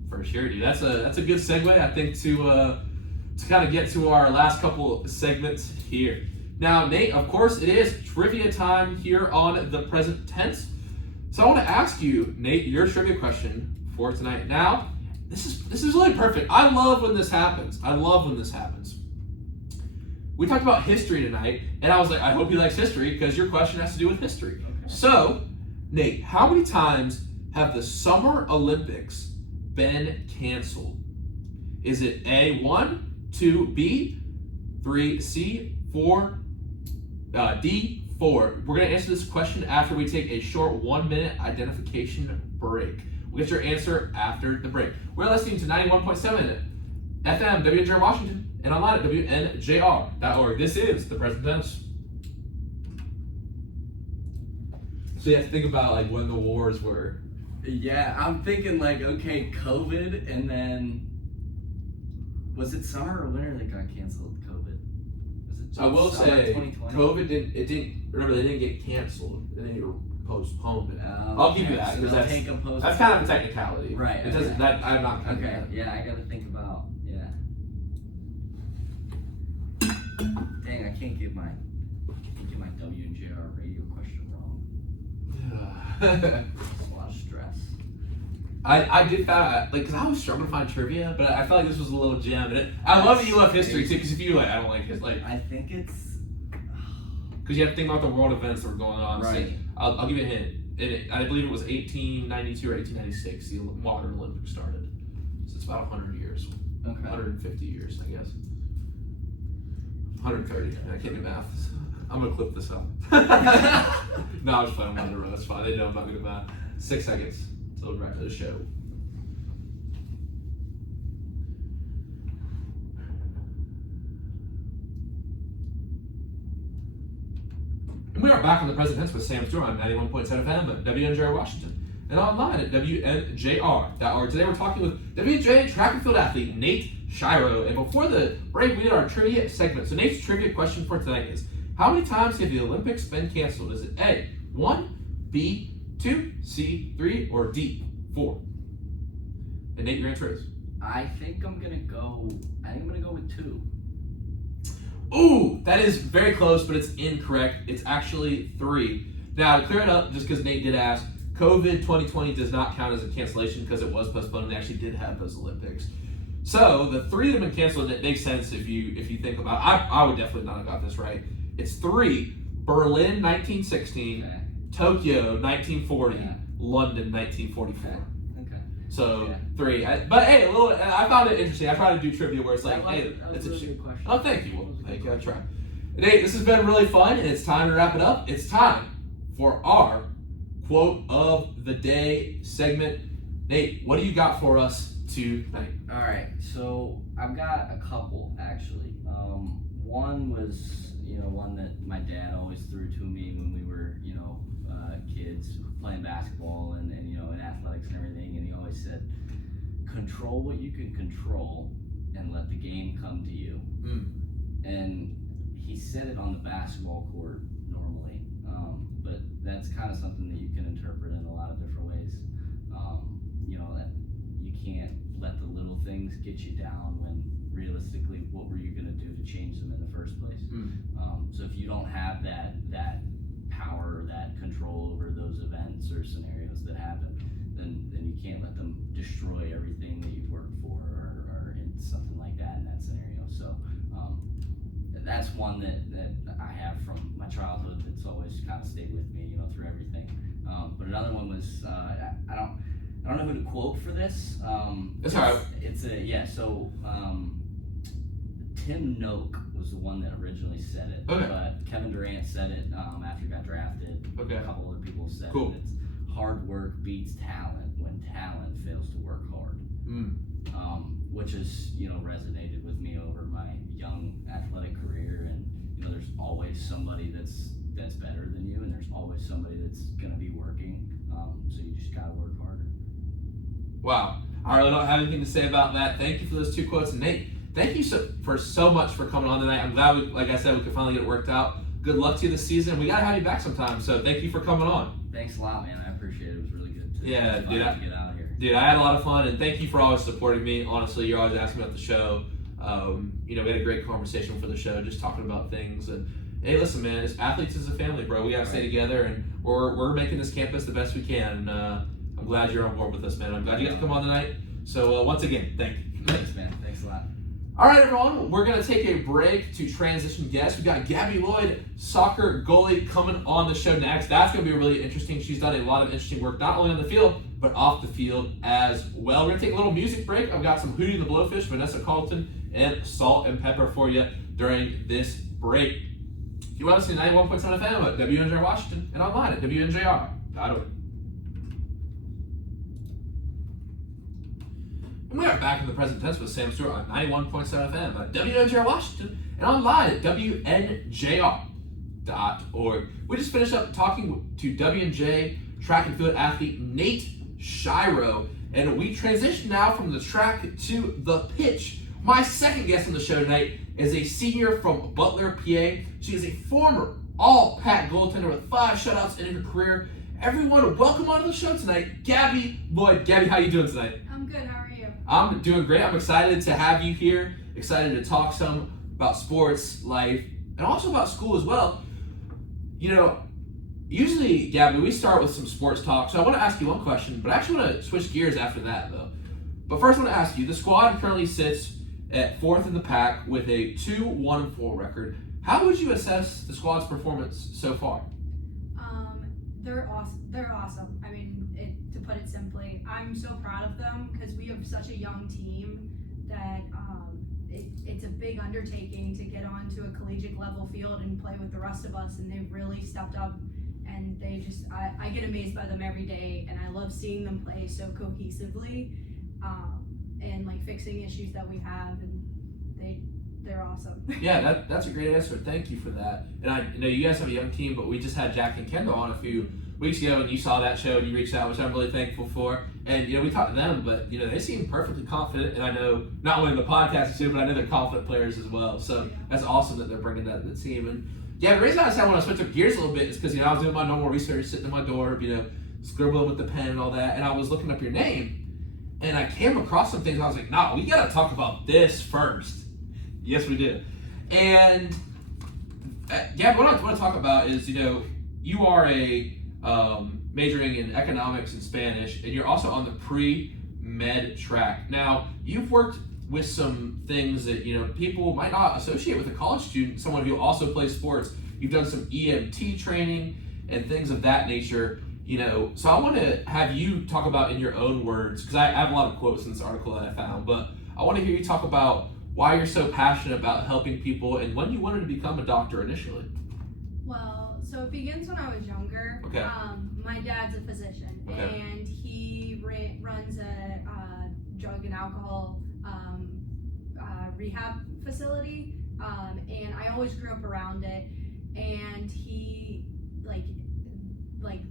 for sure, dude. That's a good segue, I think, to kind of get to our last couple segments here. Now, Nate, of course, it is trivia time here on the present tense. So I want to ask you, Nate, your trivia question for tonight. Now, this is really perfect. I love when this happens. We talked about history tonight, and I was like, I hope he likes history because your question has to do with history. Okay. So, Nate, how many times have the Summer Olympics been canceled? Is it A, 1, 2, B, 3, C, 4, D, 4? We're going to answer this question after we take a short 1-minute identification break. We'll get your answer after the break. We're listening to 91.7 FM, WNJR Washington, and online at WNJR.org. This is the present tense. So you have to think about like when the wars were. Yeah, I'm thinking like, okay, COVID, and then was it summer or winter that got canceled? COVID. Was it? I will say 2020? COVID didn't. Remember, they didn't get canceled. They postponed it. I'll give you that because that's kind of a technicality. Right. It doesn't. That I'm not. Okay. Yeah, I got to think about. Yeah. Dang, I can't get my WNJR radio question wrong. It's a lot of stress. I did find because I was struggling to find trivia, but I felt like this was a little gem. And I love that you love history too, because if you I don't like it. Like I think it's because you have to think about the world events that were going on. Right. So I'll give you a hint. I believe it was 1892 or 1896 the modern Olympics started. So it's about 100 years. Okay. 150 years, I guess. 130. I can't do math. I'm gonna clip this out. No, I'm just playing. That's fine. They know I'm not good at math. 6 seconds till the the show. And we are back on the present tense with Sam Stewart on 91.7 FM at WNJR Washington and online at WNJR.org. Today we're talking with WNJ track and field athlete Nate Sciarro. And before the break, we did our trivia segment. So Nate's trivia question for tonight is, how many times have the Olympics been canceled? Is it A, 1, B, 2, C, 3, or D, 4? And Nate, your answer is? I think I'm gonna go with 2. Ooh, that is very close, but it's incorrect. It's actually 3. Now, to clear it up, just because Nate did ask, COVID 2020 does not count as a cancellation because it was postponed and they actually did have those Olympics. So the 3 that have been canceled, it makes sense if you think about it. I would definitely not have got this right. It's 3, Berlin 1916, okay. Tokyo 1940, yeah. London 1944. Okay. So yeah. 3. But hey, I found it interesting. I try to do trivia where it's like, hey, it's a good question. Oh, thank you. Well, thank you. I try. Nate, this has been really fun, and it's time to wrap it up. It's time for our quote of the day segment. Nate, what do you got for us tonight? All right, so I've got a couple actually. One was, one that my dad always threw to me when we were, kids playing basketball and in athletics and everything, and he always said, "Control what you can control, and let the game come to you." And he said it on the basketball court normally, but that's kind of something that you can interpret in a lot of different ways. That you can't let the little things get you down when realistically, what were you going to do to change them in the first place? So if you don't have that power, that control over those events or scenarios that happen, then you can't let them destroy everything that you've worked for or in something like that in that scenario. So that's one that I have from my childhood that's always kind of stayed with me, through everything. But another one was I don't know who to quote for this. That's all right. So Tim Noak was the one that originally said it. Okay. But Kevin Durant said it after he got drafted. Okay. A couple other people said Cool. it. It's hard work beats talent when talent fails to work hard. Which is, resonated with me over my young athletic career. And, there's always somebody that's better than you, and there's always somebody that's going to be working. So you just got to work harder. Wow. I really don't have anything to say about that. Thank you for those two quotes. And Nate, thank you so much for coming on tonight. I'm glad like I said, we could finally get it worked out. Good luck to you this season. We got to have you back sometime. So thank you for coming on. Thanks a lot, man. I appreciate it. It was really good to Yeah, dude. get out of here. Dude, I had a lot of fun, and thank you for always supporting me. Honestly, you're always asking about the show. We had a great conversation for the show, just talking about things. And hey, listen, man, athletes is a family, bro. We got to stay together, and we're making this campus the best we can. And I'm glad you're on board with us, man. I'm glad you got to come on tonight. So once again, thank you. Thanks, man. Thanks a lot. All right, everyone, we're going to take a break to transition guests. We got Gabby Lloyd, soccer goalie, coming on the show next. That's going to be really interesting. She's done a lot of interesting work, not only on the field, but off the field as well. We're going to take a little music break. I've got some Hootie and the Blowfish, Vanessa Carlton, and Salt and Pepper for you during this break. You want to listen to 91.7 FM at WNJR Washington and online at WNJR.org. And we are back in the present tense with Sam Stewart on 91.7 FM at WNJR Washington and online at WNJR.org. We just finished up talking to WNJ track and field athlete Nate Sciarro, and we transition now from the track to the pitch. My second guest on the show tonight is a senior from Butler, PA. She is a former All-Pac goaltender with 5 shutouts in her career. Everyone, welcome onto the show tonight, Gabby Lloyd. Gabby, how you doing tonight? I'm good. How are you? I'm doing great. I'm excited to have you here. Excited to talk some about sports, life, and also about school as well. Usually, Gabby, we start with some sports talk, so I want to ask you one question, but I actually want to switch gears after that, though. But first, I want to ask you, the squad currently sits at 4th in the pack with a 2-1-4 record. How would you assess the squad's performance so far? They're awesome. I mean, to put it simply, I'm so proud of them because we have such a young team that it's a big undertaking to get onto a collegiate level field and play with the rest of us, and they've really stepped up, and I get amazed by them every day, and I love seeing them play so cohesively and like fixing issues that we have, and they're awesome. Yeah, that's a great answer. Thank you for that. And I know you guys have a young team, but we just had Jack and Kendall on a few weeks ago, and you saw that show and you reached out, which I'm really thankful for. And we talked to them, but they seem perfectly confident. And I know not only in the podcast too, but I know they're confident players as well. So that's awesome that they're bringing that to the team. And yeah, the reason I want to switch up gears a little bit is because I was doing my normal research, sitting in my dorm, scribbling with the pen and all that, and I was looking up your name, and I came across some things. I was like, no, we got to talk about this first. Yes, we did. And Gab, what I want to talk about is, you are majoring in economics and Spanish, and you're also on the pre-med track. Now, you've worked with some things that, people might not associate with a college student, someone who also plays sports. You've done some EMT training and things of that nature, So I want to have you talk about in your own words, because I have a lot of quotes in this article that I found, but I want to hear you talk about why you're so passionate about helping people and when you wanted to become a doctor initially. Well, so it begins when I was younger. Okay. My dad's a physician, and he runs a drug and alcohol rehab facility, and I always grew up around it. And he like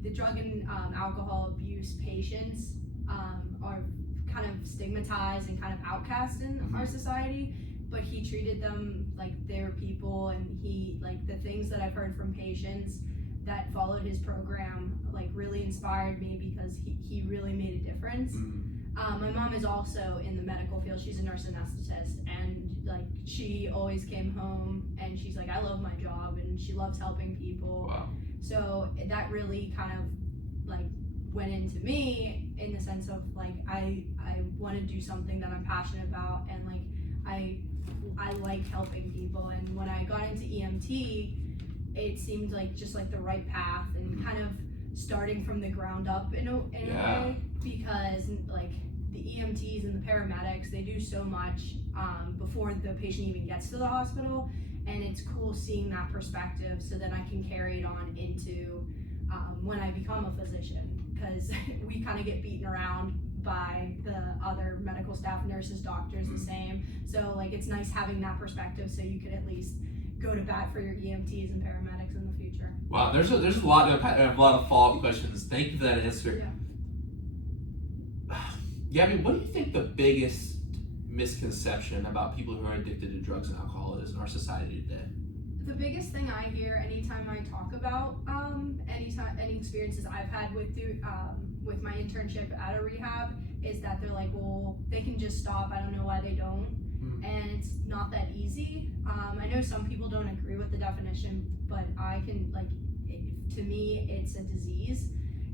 the drug and alcohol abuse patients are kind of stigmatized and kind of outcast in our society, but he treated them like they were people, and he the things that I've heard from patients that followed his program really inspired me because he really made a difference. My mom is also in the medical field. field. She's a nurse anesthetist, and like she always came home and she's like, I love my job, and she loves helping people. Wow. So that really kind of like went into me in the sense of like I want to do something that I'm passionate about, and like I like helping people. And when I got into EMT, it seemed like just like the right path, and kind of starting from the ground up in a way, because like the EMTs and the paramedics, they do so much before the patient even gets to the hospital, and it's cool seeing that perspective so then I can carry it on into when I become a physician, because we kind of get beaten around by the other medical staff, nurses, doctors, the same. So like it's nice having that perspective so you could at least go to bat for your EMTs and paramedics in the future. Wow, there's a lot of follow-up questions. Thank you for that answer. Gabby, what do you think the biggest misconception about people who are addicted to drugs and alcohol is in our society today? The biggest thing I hear anytime I talk about any experiences I've had with my internship at a rehab is that they're like, well, they can just stop. I don't know why they don't. And it's not that easy. I know some people don't agree with the definition, but I can to me, it's a disease,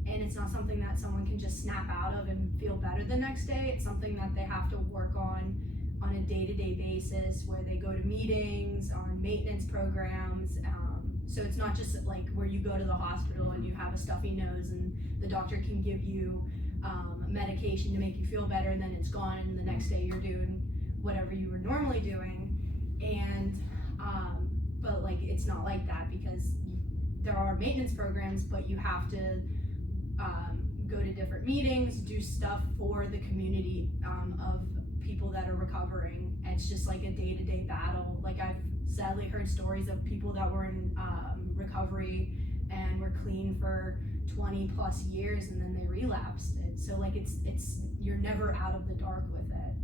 and it's not something that someone can just snap out of and feel better the next day. It's something that they have to work on a day-to-day basis, where they go to meetings, on maintenance programs. So it's not just like where you go to the hospital and you have a stuffy nose and the doctor can give you medication to make you feel better, and then it's gone, and the next day you're doing whatever you were normally doing. And but like it's not like that, because there are maintenance programs, but you have to go to different meetings, do stuff for the community of people that are recovering. It's just like a day-to-day battle. Like I've sadly heard stories of people that were in recovery and were clean for 20 plus years, and then they relapsed. So like it's you're never out of the dark with it.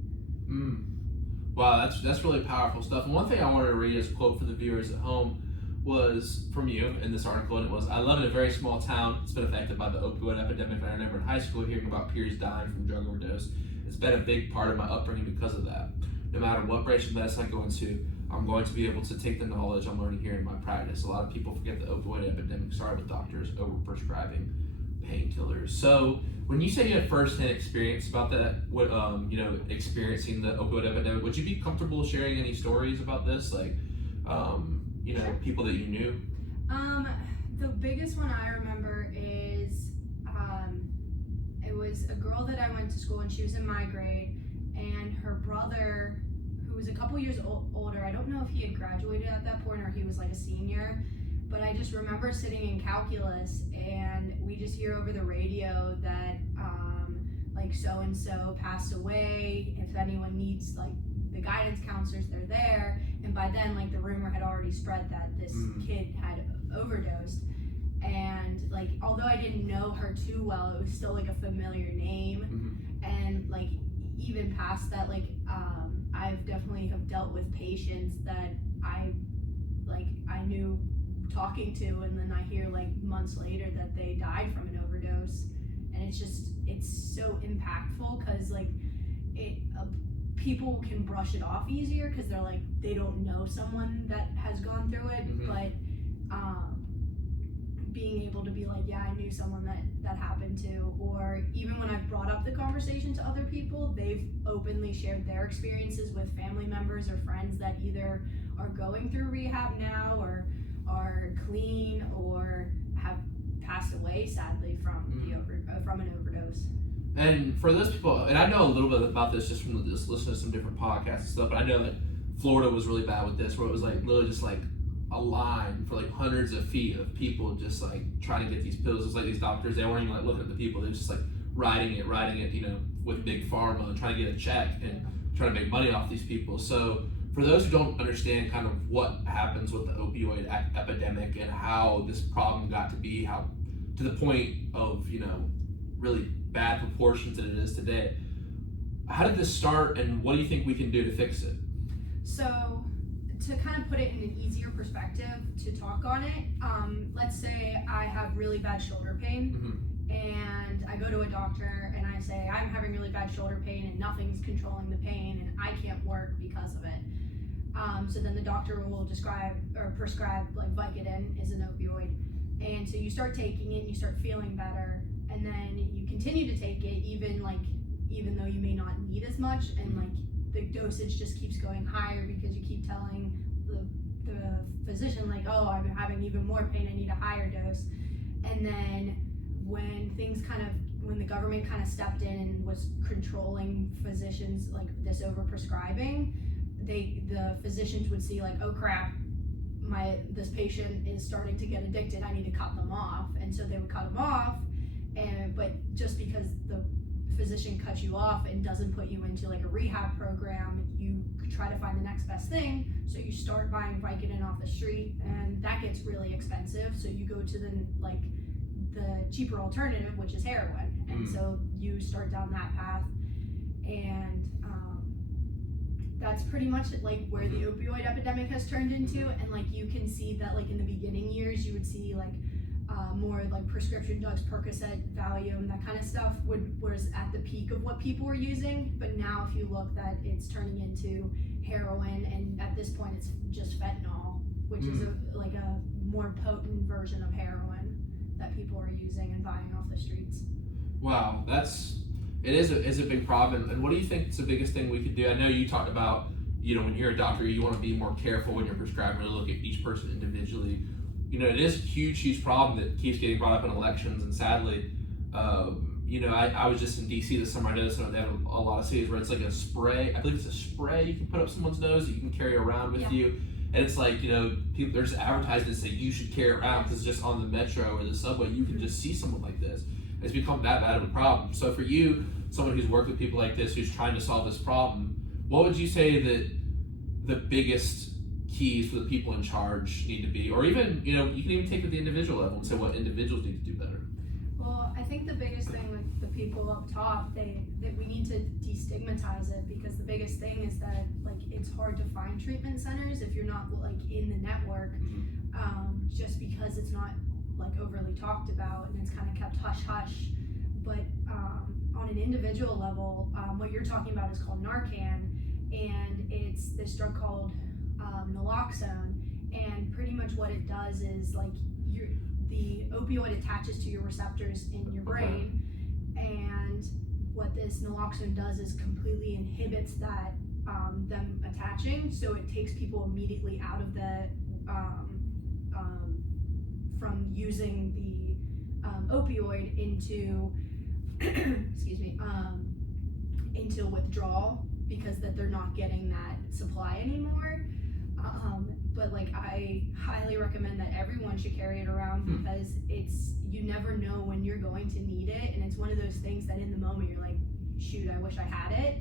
Wow, that's really powerful stuff. And one thing I wanted to read as a quote for the viewers at home was from you in this article, and it was, I live in a very small town. It's been affected by the opioid epidemic, and I remember in high school hearing about peers dying from drug overdose. It's been a big part of my upbringing because of that. No matter what branch of medicine I go into, I'm going to be able to take the knowledge I'm learning here in my practice. A lot of people forget the opioid epidemic started with doctors overprescribing painkillers. So when you say you had firsthand experience about that, what experiencing the opioid epidemic, would you be comfortable sharing any stories about this, like Sure. people that you knew? The biggest one I remember is it was a girl that I went to school, and she was in my grade, and her brother, who was a couple years older, I don't know if he had graduated at that point or he was like a senior, but I just remember sitting in calculus, and we just hear over the radio that like so-and-so passed away. If anyone needs like the guidance counselors, they're there. And by then, like the rumor had already spread that this kid had overdosed. And like, although I didn't know her too well, it was still like a familiar name. And like, even past that, like I've definitely have dealt with patients that I knew talking to, and then I hear like months later that they died from an overdose. And it's so impactful, because like people can brush it off easier because they're like, they don't know someone that has gone through it. But being able to be like, yeah, I knew someone that happened to, or even when I've brought up the conversation to other people, they've openly shared their experiences with family members or friends that either are going through rehab now, or are clean, or have passed away sadly from from an overdose. And for those people, and I know a little bit about this just from just listening to some different podcasts and stuff, but I know that Florida was really bad with this, where it was like literally just like a line for like hundreds of feet of people just like trying to get these pills. It was like these doctors, they weren't even like looking at the people, they were just like riding it, with big pharma and trying to get a check and trying to make money off these people. So for those who don't understand kind of what happens with the opioid epidemic and how this problem got to be how to the point of really bad proportions that it is today, how did this start, and what do you think we can do to fix it? So to kind of put it in an easier perspective to talk on it, let's say I have really bad shoulder pain, and I go to a doctor and I kind of say, I'm having really bad shoulder pain and nothing's controlling the pain and I can't work because of it. So then the doctor will prescribe like Vicodin is an opioid. And so you start taking it and you start feeling better. And then you continue to take it even though you may not need as much, and like the dosage just keeps going higher because you keep telling the physician like, oh, I'm having even more pain, I need a higher dose. And then when the government kind of stepped in and was controlling physicians like this overprescribing, the physicians would see like, oh crap, this patient is starting to get addicted, I need to cut them off. And so they would cut them off, but just because the physician cuts you off and doesn't put you into like a rehab program, you try to find the next best thing. So you start buying Vicodin off the street, and that gets really expensive. So you go to the cheaper alternative, which is heroin. And so you start down that path, and that's pretty much like where the opioid epidemic has turned into. And like you can see that like in the beginning years, you would see like more like prescription drugs, Percocet, Valium, that kind of stuff was at the peak of what people were using. But now if you look, that it's turning into heroin, and at this point it's just fentanyl, which is a more potent version of heroin that people are using and buying off the streets. Wow, it is a big problem. And what do you think is the biggest thing we could do? I know you talked about, when you're a doctor, you want to be more careful when you're prescribing, really look at each person individually. It is a huge problem that keeps getting brought up in elections, and sadly, I was just in DC this summer. I noticed they have a lot of cities where it's like a spray. I believe it's a spray you can put up someone's nose that you can carry around with you, and it's like people, there's advertisements that you should carry around because just on the metro or the subway you can just see someone like this. It's become that bad of a problem. So for you, someone who's worked with people like this, who's trying to solve this problem, what would you say that the biggest keys for the people in charge need to be? Or even, you can even take it at the individual level and say what individuals need to do better. Well, I think the biggest thing with the people up top, that we need to destigmatize it, because the biggest thing is that like it's hard to find treatment centers if you're not like in the network, just because it's not like overly talked about and it's kind of kept hush hush. But on an individual level, what you're talking about is called Narcan, and it's this drug called naloxone, and pretty much what it does is like the opioid attaches to your receptors in your brain, and what this naloxone does is completely inhibits that them attaching, so it takes people immediately out of the from using the opioid into excuse me, into withdrawal, because that they're not getting that supply anymore. But like I highly recommend that everyone should carry it around, because you never know when you're going to need it, and it's one of those things that in the moment you're like, shoot, I wish I had it.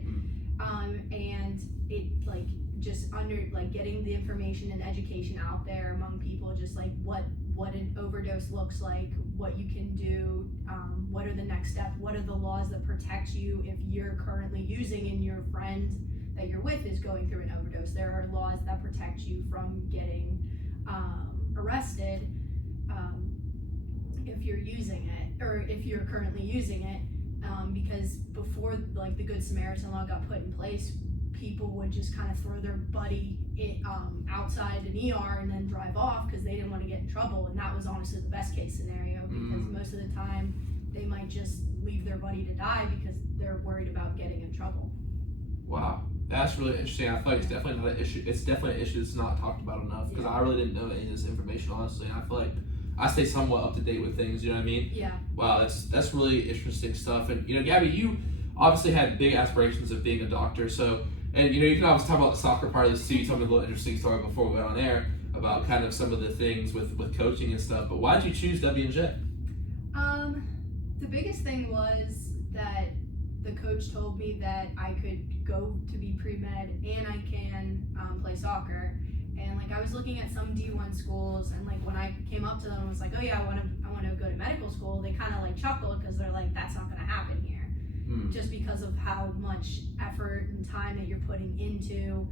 And it like just getting the information and education out there among people, just like what an overdose looks like, what you can do, what are the next steps, what are the laws that protect you if you're currently using and your friend that you're with is going through an overdose. There are laws that protect you from getting arrested if you're using it, or if you're currently using it, because before like the Good Samaritan law got put in place, people would just kind of throw their buddy outside an ER and then drive off because they didn't want to get in trouble, and that was honestly the best case scenario, because most of the time they might just leave their buddy to die because they're worried about getting in trouble. Wow, that's really interesting. I feel like it's definitely not an issue. It's definitely an issue that's not talked about enough, because I really didn't know any of this information, honestly, and I feel like I stay somewhat up to date with things, you know what I mean? Yeah. Wow, that's really interesting stuff. And Gabby, you obviously had big aspirations of being a doctor, so, and you can always talk about the soccer part of this too. You told me a little interesting story before we went on air about kind of some of the things with coaching and stuff, but why did you choose W&J? The biggest thing was that the coach told me that I could go to be pre-med and I can play soccer. And like I was looking at some D1 schools, and like when I came up to them and was like, oh yeah, I want to go to medical school, they kind of like chuckled, because they're like, that's not going to happen here, just because of how much effort and time that you're putting into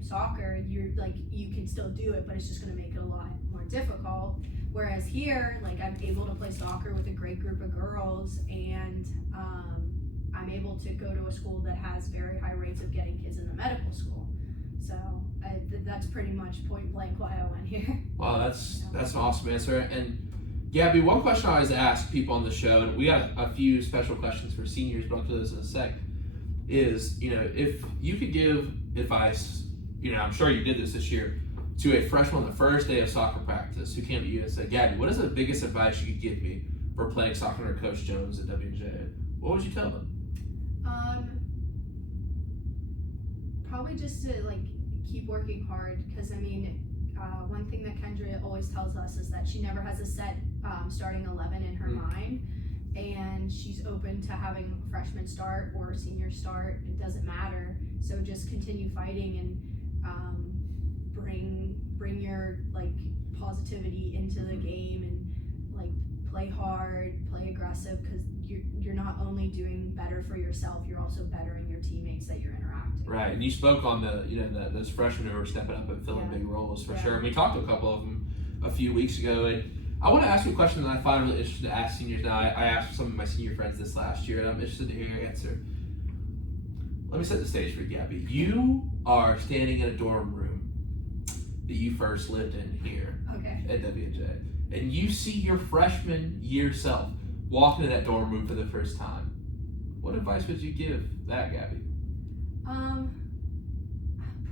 soccer. You're like, you can still do it, but it's just going to make it a lot more difficult. Whereas here, like I'm able to play soccer with a great group of girls, and I'm able to go to a school that has very high rates of getting kids into medical school. So that's pretty much point blank why I went here. Wow, that's an awesome answer. And Gabby, one question I always ask people on the show, and we got a few special questions for seniors, but I'll do this in a sec, is, if you could give advice, I'm sure you did this year, to a freshman on the first day of soccer practice who came to you and said, Gabby, what is the biggest advice you could give me for playing soccer under Coach Jones at WJ? What would you tell them? Probably just to keep working hard, because one thing that Kendra always tells us is that she never has a set starting 11 in her mind, and she's open to having freshmen start or senior start. It doesn't matter. So just continue fighting and bring your positivity into the game, and play hard, play aggressive, because you're not only doing better for yourself, you're also bettering your teammates that you're interacting. Right, and you spoke on those freshmen who were stepping up and filling big roles for sure. And we talked to a couple of them a few weeks ago, and I want to ask you a question that I find really interesting to ask seniors now. I asked some of my senior friends this last year, and I'm interested to hear your answer. Let me set the stage for you, Gabby. You are standing in a dorm room that you first lived in here at WJ, and you see your freshman year self walking in that dorm room for the first time. What advice would you give that, Gabby?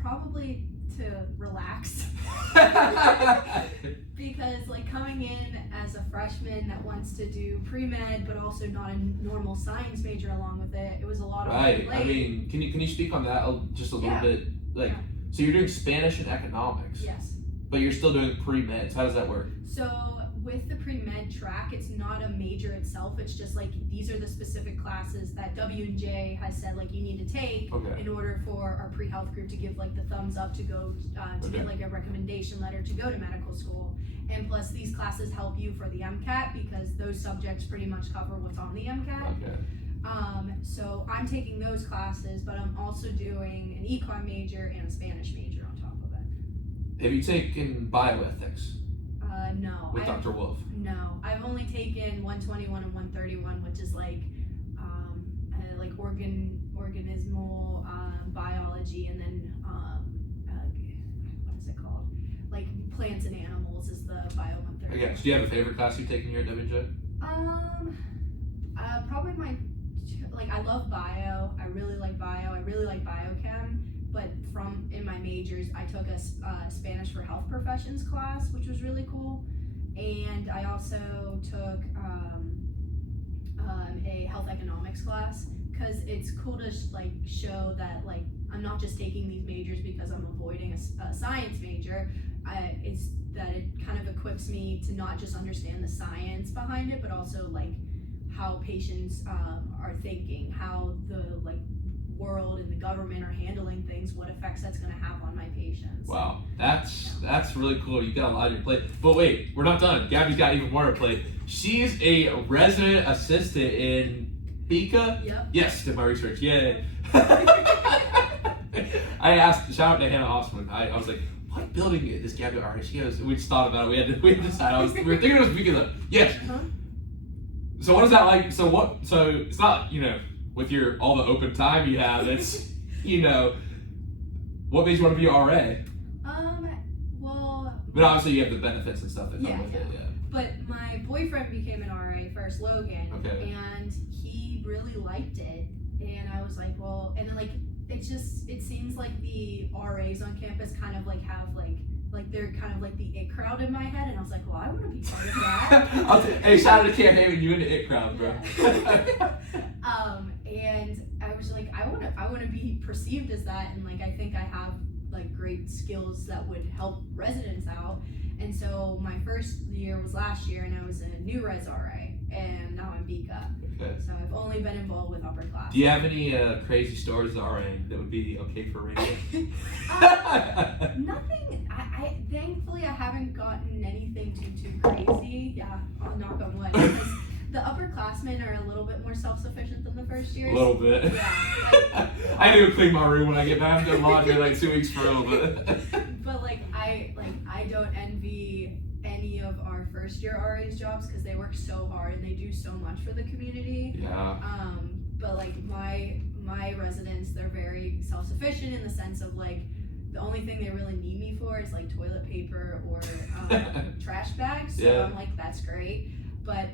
Probably to relax. Because coming in as a freshman that wants to do pre-med but also not a normal science major along with it, it was a lot of right. Can you speak on that just a little bit? So you're doing Spanish and economics. Yes. But you're still doing pre-med. So how does that work? So with the pre-med track, it's not a major itself. It's just these are the specific classes that W&J has said you need to take in order for our pre-health group to give the thumbs up to go to get a recommendation letter to go to medical school. And plus these classes help you for the MCAT, because those subjects pretty much cover what's on the MCAT. So I'm taking those classes, but I'm also doing an econ major and a Spanish major on top of it. Have you taken bioethics? No. With Dr. Wolf? No, I've only taken 121 and 131, which is organismal biology, and then what is it called? Plants and animals is the bio 131. Okay, so do you have a favorite class you've taken here at WJ? Probably I love bio. I really like bio. I really like biochem. But in my majors, I took a Spanish for health professions class, which was really cool. And I also took a health economics class, because it's cool to show that I'm not just taking these majors because I'm avoiding a science major. It's that it kind of equips me to not just understand the science behind it, but also how patients are thinking, how the world and the government are handling things, what effects that's going to have on my patients. Wow, that's really cool. You got a lot on your plate. But wait, we're not done. Gabby's got even more on her plate. She's a resident assistant in Beacon. Yep. Yes, did my research. Yay. I asked, shout out to Hannah Osman. I was like, what building is Gabby already? She goes, we just thought about it. We had to decide. We were thinking it was Beacon. Yes. So what is that like? So it's not, with all the open time you have, it's, what made you want to be an RA? But obviously you have the benefits and stuff that come with it, But my boyfriend became an RA first, Logan, and he really liked it. And I was like, well, and then it seems like the RAs on campus kind of have they're kind of the it crowd in my head, and I was like, well, I want to be part of that. Hey, shout out to Camp Haven, you in the it crowd, bro. And I was like, I want to be perceived as that, and I think I have great skills that would help residents out. And so my first year was last year, and I was a new res RA, and now I'm BCA. Okay. So I've only been involved with upper class. Do you have any crazy stories of RA that would be okay for radio? Nothing. Thankfully I haven't gotten anything too crazy. Yeah, I'll knock on wood. Because the upperclassmen are a little bit more self-sufficient than the first years. A little bit. Yeah. I do clean my room when I get back. I'm doing laundry 2 weeks for real, but. But I don't envy any of our first year RA's jobs, because they work so hard and they do so much for the community. Yeah. but like my residents, they're very self-sufficient in the sense of like the only thing they really need me for is like toilet paper or trash bags. So I'm like, that's great. But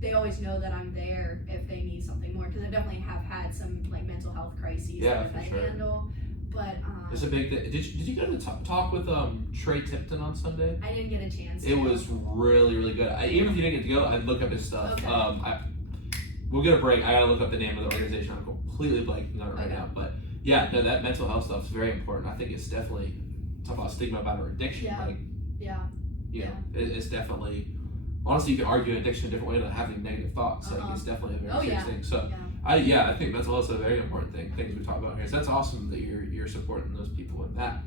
they always know that I'm there if they need something more, because I definitely have had some like mental health crises that I handle. But it's a big thing. Did you go to talk with Trey Tipton on Sunday? I didn't get a chance. It was really, really good. Even if you didn't get to go, I'd look up his stuff. Okay. We'll get a break. I gotta look up the name of the organization. I'm completely blanking on it right now. But yeah, no, that mental health stuff is very important. I think it's definitely talk about stigma about our addiction. It's definitely. Honestly, you can argue addiction a different way than having negative thoughts. Like it's definitely a very serious thing. So I think mental health is a very important thing. Things we talk about here. So that's awesome that you're supporting those people in that.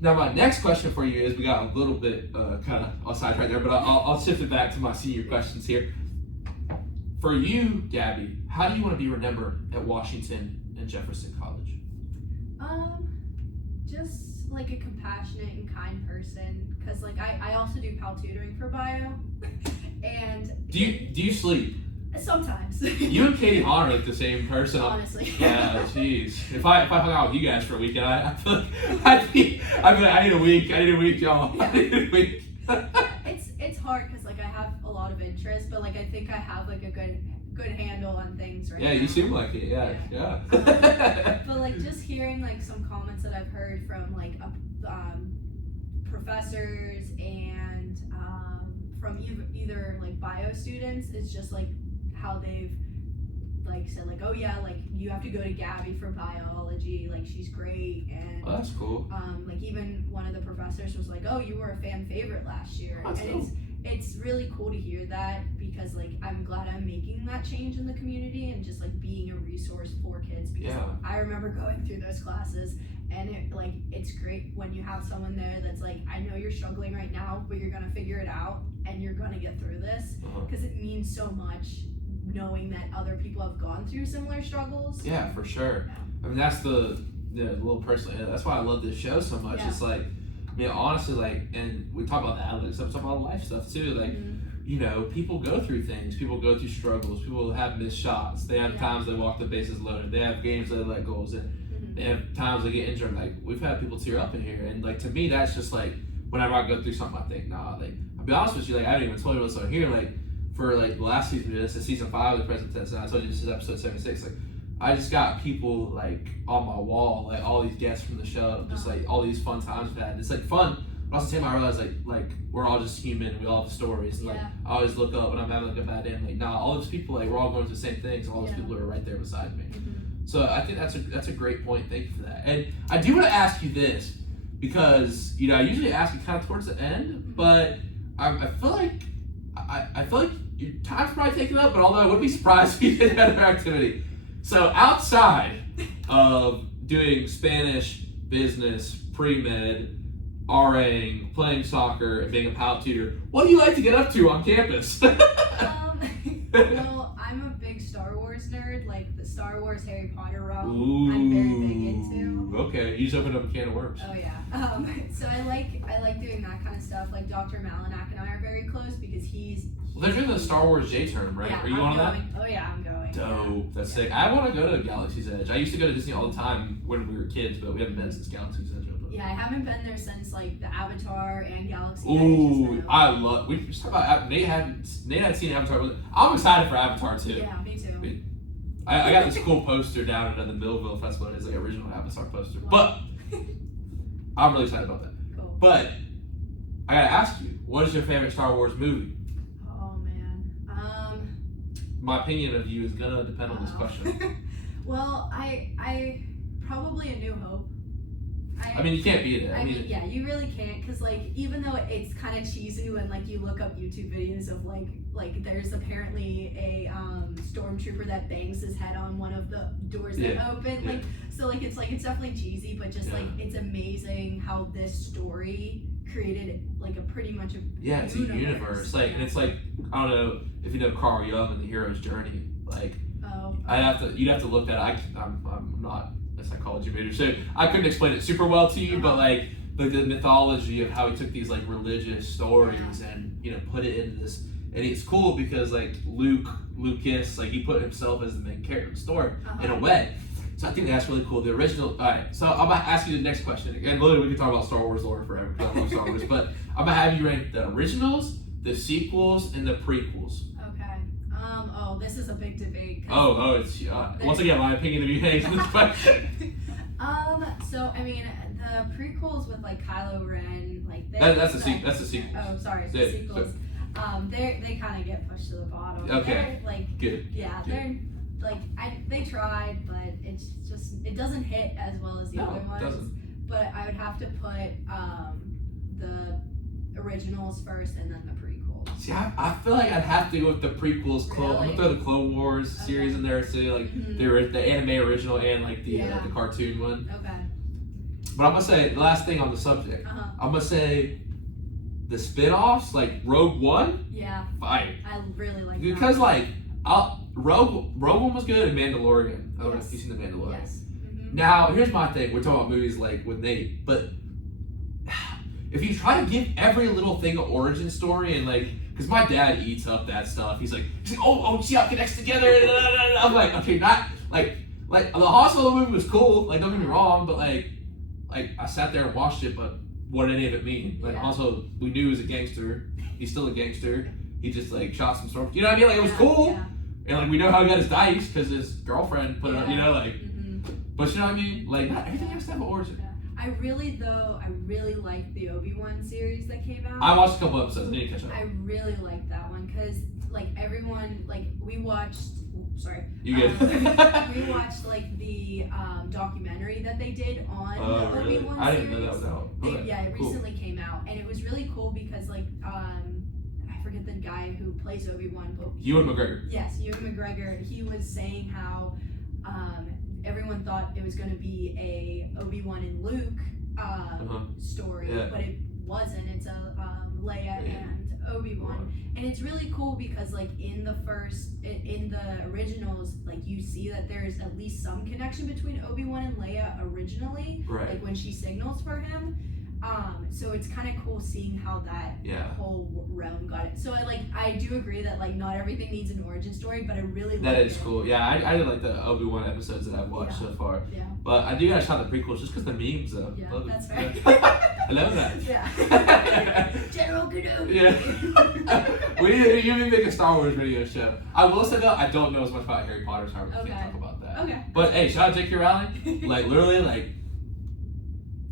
Now my next question for you is, we got a little bit kind of outside right there, but I'll shift it back to my senior questions here. For you, Gabby, how do you want to be remembered at Washington and Jefferson College? Just like a compassionate and kind person, because like I also do PAL tutoring for bio, and do you sleep? Sometimes. You and Katie Hahn are like the same person. Honestly. Yeah, jeez. If I hung out with you guys for a weekend, I feel like I'd be like, I need a week, y'all. I need a week. It's hard because like I have a lot of interest, but like I think I have like a good handle on things right now. Yeah, you seem like it. Yeah. But like just hearing like some comments that I've heard from like professors and from either like bio students, it's just like how they've like said like, oh yeah, like you have to go to Gabby for biology, like she's great. And that's cool. Like even one of the professors was like, oh, you were a fan favorite last year. That's and cool. It's really cool to hear that, because like I'm glad I'm making that change in the community and just like being a resource for kids, because I remember going through those classes, and it's great when you have someone there that's like, I know you're struggling right now, but you're gonna figure it out and you're gonna get through this, because it means so much knowing that other people have gone through similar struggles. Yeah, for sure. I mean, that's the little personal. That's why I love this show so much. It's like, I mean, honestly, like, and we talk about the analytics stuff, we talk about life stuff too. Like, you know, people go through things. People go through struggles. People have missed shots. They have times they walk the bases loaded. They have games they let goals in. They have times they get injured. Like, we've had people tear up in here, and like to me, that's just like, whenever I go through something, I think, nah. Like, I'll be honest with you, like I haven't even told you what's on here. Like, for like the last season, this is season 5 of the Present Tense, and I told you this is episode 76. Like, I just got people like on my wall, like all these guests from the show, just like all these fun times we've had. It's like fun. But also, I realize like we're all just human. We all have stories. Like I always look up when I'm having like a bad day. I'm like, nah, all those people, like we're all going through the same things. All those people are right there beside me. So I think that's a great point. Thank you for that. And I do want to ask you this, because you know I usually ask you kind of towards the end, but I feel like your time's probably taken up. But although I would be surprised if you did another activity. So outside of doing Spanish, business, pre-med, RAing, playing soccer, and being a PAL tutor, what do you like to get up to on campus? Well, I'm a big Star Wars nerd, like the Star Wars Harry Potter realm. I'm very big into. Okay, you just opened up a can of worms. Oh yeah. So I like doing that kind of stuff. Like Dr. Malinak and I are very close, because he's. Well, they're doing the Star Wars J term, right? Yeah, Are you on that? Oh yeah, I'm going. Dope. That's sick. I want to go to Galaxy's Edge. I used to go to Disney all the time when we were kids, but we haven't been since Galaxy's Edge. Yeah, I haven't been there since like the Avatar and Galaxy. Ooh, I love. We just talk about Nate had seen Avatar. I'm excited for Avatar too. Yeah, me too. I got this cool poster down at the Millville Festival. It's like original Avatar poster, but I'm really excited about that. Cool. But I gotta ask you, what is your favorite Star Wars movie? Oh man. My opinion of you is gonna depend on this question. Well, I probably A New Hope. I mean, you can't beat it. I mean, yeah, you really can't, because like even though it's kind of cheesy when like you look up YouTube videos of like there's apparently a stormtrooper that bangs his head on one of the doors that open, like so like it's definitely cheesy, but just like it's amazing how this story created like a pretty much a it's a universe. Like, and it's like, I don't know if you know Carl Jung and the hero's journey. Like, you'd have to look at it. I'm not a psychology major, so I couldn't explain it super well to you, but like the mythology of how he took these like religious stories and, you know, put it into and it's cool because like Lucas, like he put himself as the main character of the story in a way. So I think that's really cool. The original. All right, so I'm gonna ask you the next question. And literally, we can talk about Star Wars lore forever because I love Star Wars. But I'm gonna have you rank the originals, the sequels, and the prequels. Okay. Oh, this is a big debate. It's once again my opinion of you hangs in this question. So I mean, the prequels with like Kylo Ren, like That's the sequel. Oh, sorry, the sequels. They kind of get pushed to the bottom. Okay. They're, like Good. Yeah, Good. they're like they tried, but it doesn't hit as well as the other ones. It doesn't. But I would have to put the originals first and then the prequels. See, I feel like I'd have to go with the prequels. I'm Really? gonna throw the Clone Wars series in there too, like the anime original and like the cartoon one. Okay. But I'm gonna say the last thing on the subject. I'm gonna say the spin-offs, like Rogue One. Yeah. Fire. I really like Because that. like Rogue One was good and Mandalorian. I don't know if you've seen the Mandalorian. Yes. Now here's my thing. We're talking about movies like with Nate, but if you try to give every little thing an origin story and like, because my dad eats up that stuff. He's like, oh, see how it connects together. I'm like, okay, not like the Han Solo movie was cool. Like, don't get me wrong, but like I sat there and watched it, but what did any of it mean? Like, also we knew he was a gangster. He's still a gangster. He just like shot some storms. You know what I mean? Like, it was cool. Yeah. And like we know how he got his dice because his girlfriend put it on. You know, like. But you know what I mean? Like, not everything has to have an origin. Yeah. I really liked the Obi-Wan series that came out. I watched a couple episodes. I need to catch up. I really liked that one because like everyone, like we watched. Sorry. You good? We watched like the documentary that they did on the really? Obi-Wan I series. didn't know that was out. Okay, It cool. recently came out, and it was really cool because like I forget the guy who plays Obi-Wan, but Ewan McGregor. Yes, Ewan McGregor. He was saying how everyone thought it was going to be a Obi-Wan and Luke story, but it wasn't. It's a Leia and Obi-Wan, and it's really cool because like in the originals, like you see that there's at least some connection between Obi-Wan and Leia originally, like when she signals for him. So it's kind of cool seeing how that whole realm got it. So I do agree that like not everything needs an origin story, but I really that is cool. Yeah, I did like the Obi-Wan episodes that I've watched so far. Yeah. But I do gotta shout the prequels just because the memes though. Yeah, love that's it. fair. I love that. Yeah. General Kenobi. Yeah. You need to make a Star Wars video show. I will say though, I don't know as much about Harry Potter, so I can't talk about that. Okay. But hey, shout out to J.K. Rowling. Like literally,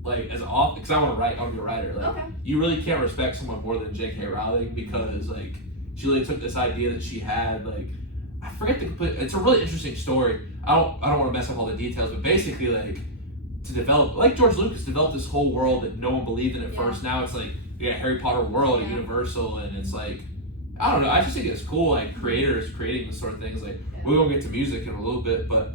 like as an author, because I want to write, I want to be a writer. Like you really can't respect someone more than J.K. Rowling because like she really took this idea that she had, like I forget the complete. It's a really interesting story. I don't want to mess up all the details, but basically like to develop, like George Lucas developed this whole world that no one believed in at first. Now it's like you got a Harry Potter world at Universal, and it's like I don't know. I just think it's cool, like creators creating this sort of things. Like we're gonna get to music in a little bit, but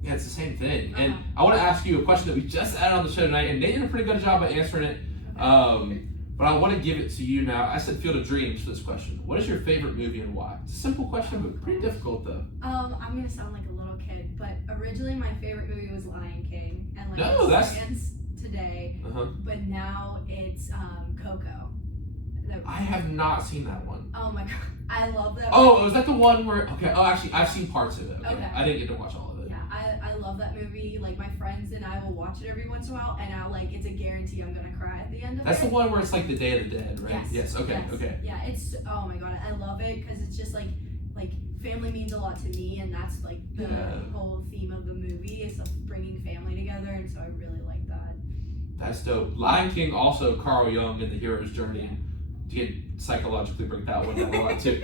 yeah, it's the same thing. And I want to ask you a question that we just added on the show tonight, and Nate did a pretty good job at answering it. But I want to give it to you now. I said Field of Dreams for this question. What is your favorite movie and why? It's a simple question, but pretty difficult though. I'm gonna sound like a little kid, but originally my favorite movie was Lion King, and like it stands today. But now it's Coco. I have not seen that one. Oh my god, I love that movie. Oh, was that the one where? Okay. Oh, actually, I've seen parts of it. Okay. I didn't get to watch all of it. Yeah, I love that movie. Like my friends and I will watch it every once in a while, and it's a guarantee I'm gonna cry at the end of That's it. the one where it's like the Day of the Dead, right? Yes. Okay. Yes. Okay. Yeah, it's oh my god, I love it because it's just like family means a lot to me, and that's like the whole theme of the movie is like bringing family together, and so I really like that. That's dope. Lion King, also Carl Jung in The Hero's Journey. You can psychologically break that one down a lot too.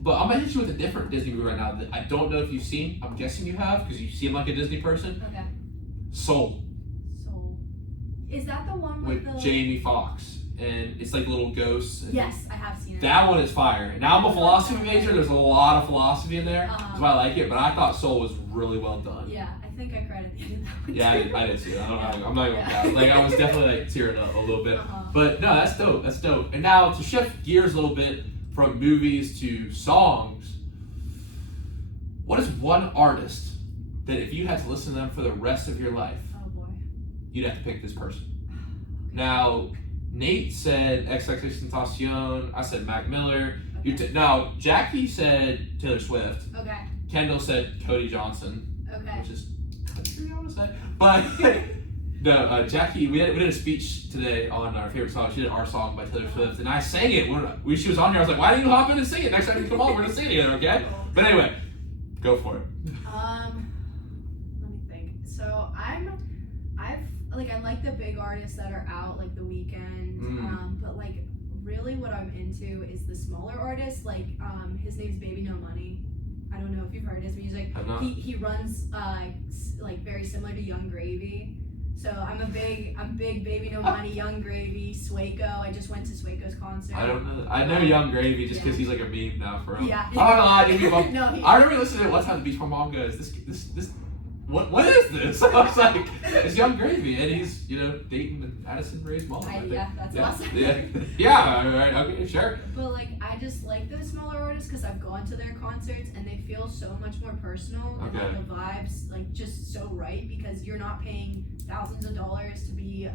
But I'm gonna hit you with a different Disney movie right now that I don't know if you've seen. I'm guessing you have because you seem like a Disney person. Okay. Soul. Soul. Is that the one with the Jamie Foxx, and it's like little ghosts. Yes, I have seen it. That one is fire. Now I'm a philosophy major. There's a lot of philosophy in there. That's why I like it. But I thought Soul was really well done. Yeah, I think I cried at the end of that one. Yeah, I did too. I'm not even gonna like I was definitely like tearing up a little bit. But no, that's dope. That's dope. And now to shift gears a little bit from movies to songs, what is one artist that if you had to listen to them for the rest of your life, oh boy, you'd have to pick this person? Now, Nate said XXXTentacion. I said Mac Miller. Okay. Now, Jackie said Taylor Swift. Okay. Kendall said Cody Johnson, Okay. which is country, I want to say. But no, Jackie, we did a speech today on our favorite song. She did Our Song by Taylor Swift, and I sang it when she was on here. I was like, why don't you hop in and sing it? Next time you come on, we're going to sing it together, okay? But anyway, go for it. Let me think. So I like the big artists that are out, like The Weeknd. But like really what I'm into is the smaller artists. Like his name's Baby No Money. I don't know if you've heard his music. I've not. He runs like very similar to Young Gravy. So I'm big Baby No Money, Young Gravy, Swaco. I just went to Swaco's concert. I don't know. I know Young Gravy just because he's like a meme now for him. Yeah. I don't know. I didn't give up. No, I remember listening to it one time. The Beach Mom goes, "This, what is this?" I was like, "It's Young Gravy," and he's dating Addison Rae's mom. I think. Yeah, that's awesome. Yeah. All right. Okay. Sure. But like I just like those smaller artists because I've gone to their concerts and they feel so much more personal and like, the vibes like just so right because you're not paying thousands of dollars to be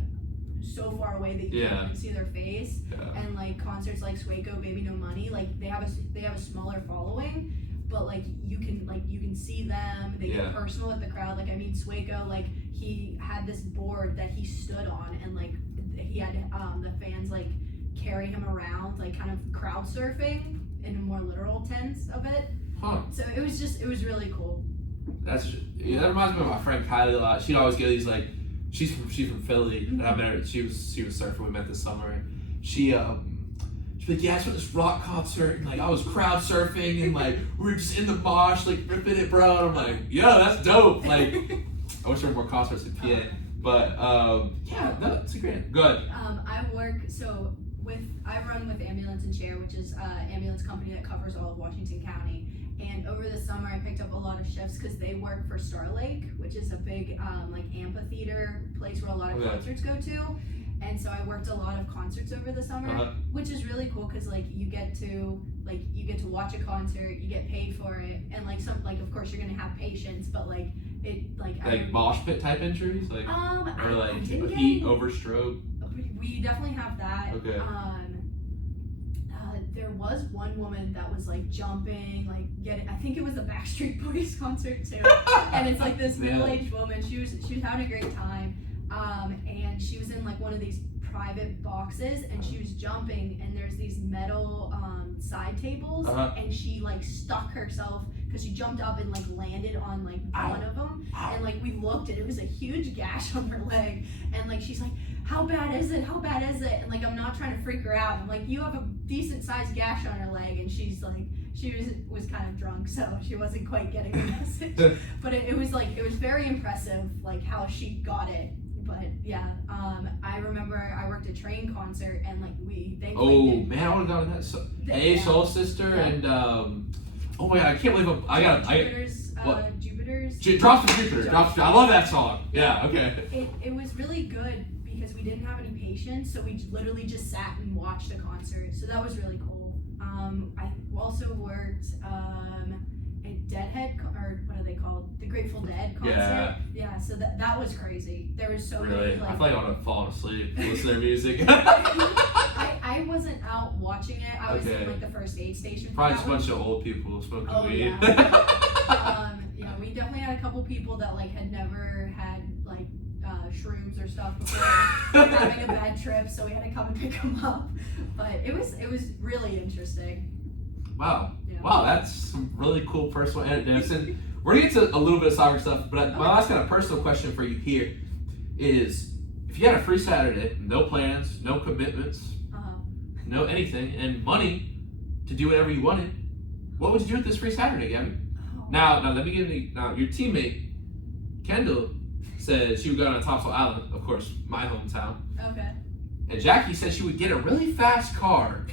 so far away that you can't even see their face. Yeah. And like concerts like Swaco, Baby No Money, like they have a smaller following, but like you can see them. They get personal with the crowd. Like I mean Swaco, like he had this board that he stood on and like he had the fans like carry him around, like kind of crowd surfing in a more literal sense of it. Huh. So it was really cool. That reminds me of my friend Kylie a lot. She'd always get these like, she's from Philly, and I met her. She was surfing. We met this summer. And she'd be like, yeah, I went to this rock concert, and like I was crowd surfing, and like we were just in the mosh, like ripping it, bro. And I'm like, yo, that's dope. Like, I wish there were more concerts in PA. But yeah, no, it's a great. Good. I run with Ambulance and Share, which is an ambulance company that covers all of Washington County. And over the summer, I picked up a lot of shifts because they work for Star Lake, which is a big like amphitheater place where a lot of concerts go to. And so I worked a lot of concerts over the summer, which is really cool because like you get to watch a concert, you get paid for it, and like of course you're gonna have patience, but like mosh pit type injuries, like or like heat over stroke. We definitely have that. Okay. There was one woman that was like jumping, like I think it was a Backstreet Boys concert too. And it's like this middle-aged woman. She was having a great time. And she was in like one of these private boxes and she was jumping and there's these metal side tables and she like stuck herself because she jumped up and like landed on like one of them. And like we looked and it was a huge gash on her leg and like she's like, how bad is it, and like I'm not trying to freak her out. I'm like, you have a decent sized gash on her leg, and she's like, she was kind of drunk, so she wasn't quite getting the message. But it was very impressive like how she got it. But yeah, I remember I worked a train concert and like man, I would have gone to that. Soul Sister and oh my god, I can't believe Jupiter's Drops from Jupiter. I love that song. Yeah, okay. It was really good because we didn't have any patience, so we literally just sat and watched a concert. So that was really cool. I also worked a Deadhead, or what are they called? The Grateful Dead concert. Yeah. So that was crazy. There was so many. Like, I feel like I would have fallen asleep listening to their music. I wasn't out watching it. I was in like the first aid station. Probably just a bunch of old people smoking weed. Yeah, we definitely had a couple people that like had never had like shrooms or stuff before. They were having a bad trip, so we had to come and pick them up. But it was really interesting. Wow. Yeah. Wow, that's some really cool personal anecdotes. And we're gonna get to a little bit of soccer stuff, but my last kind of personal question for you here is, if you had a free Saturday, no plans, no commitments, no anything, and money to do whatever you wanted, what would you do with this free Saturday, Gabby? Now let me give you, your teammate, Kendall, said she would go to Topsail Island, of course, my hometown. Okay. And Jackie said she would get a really fast car,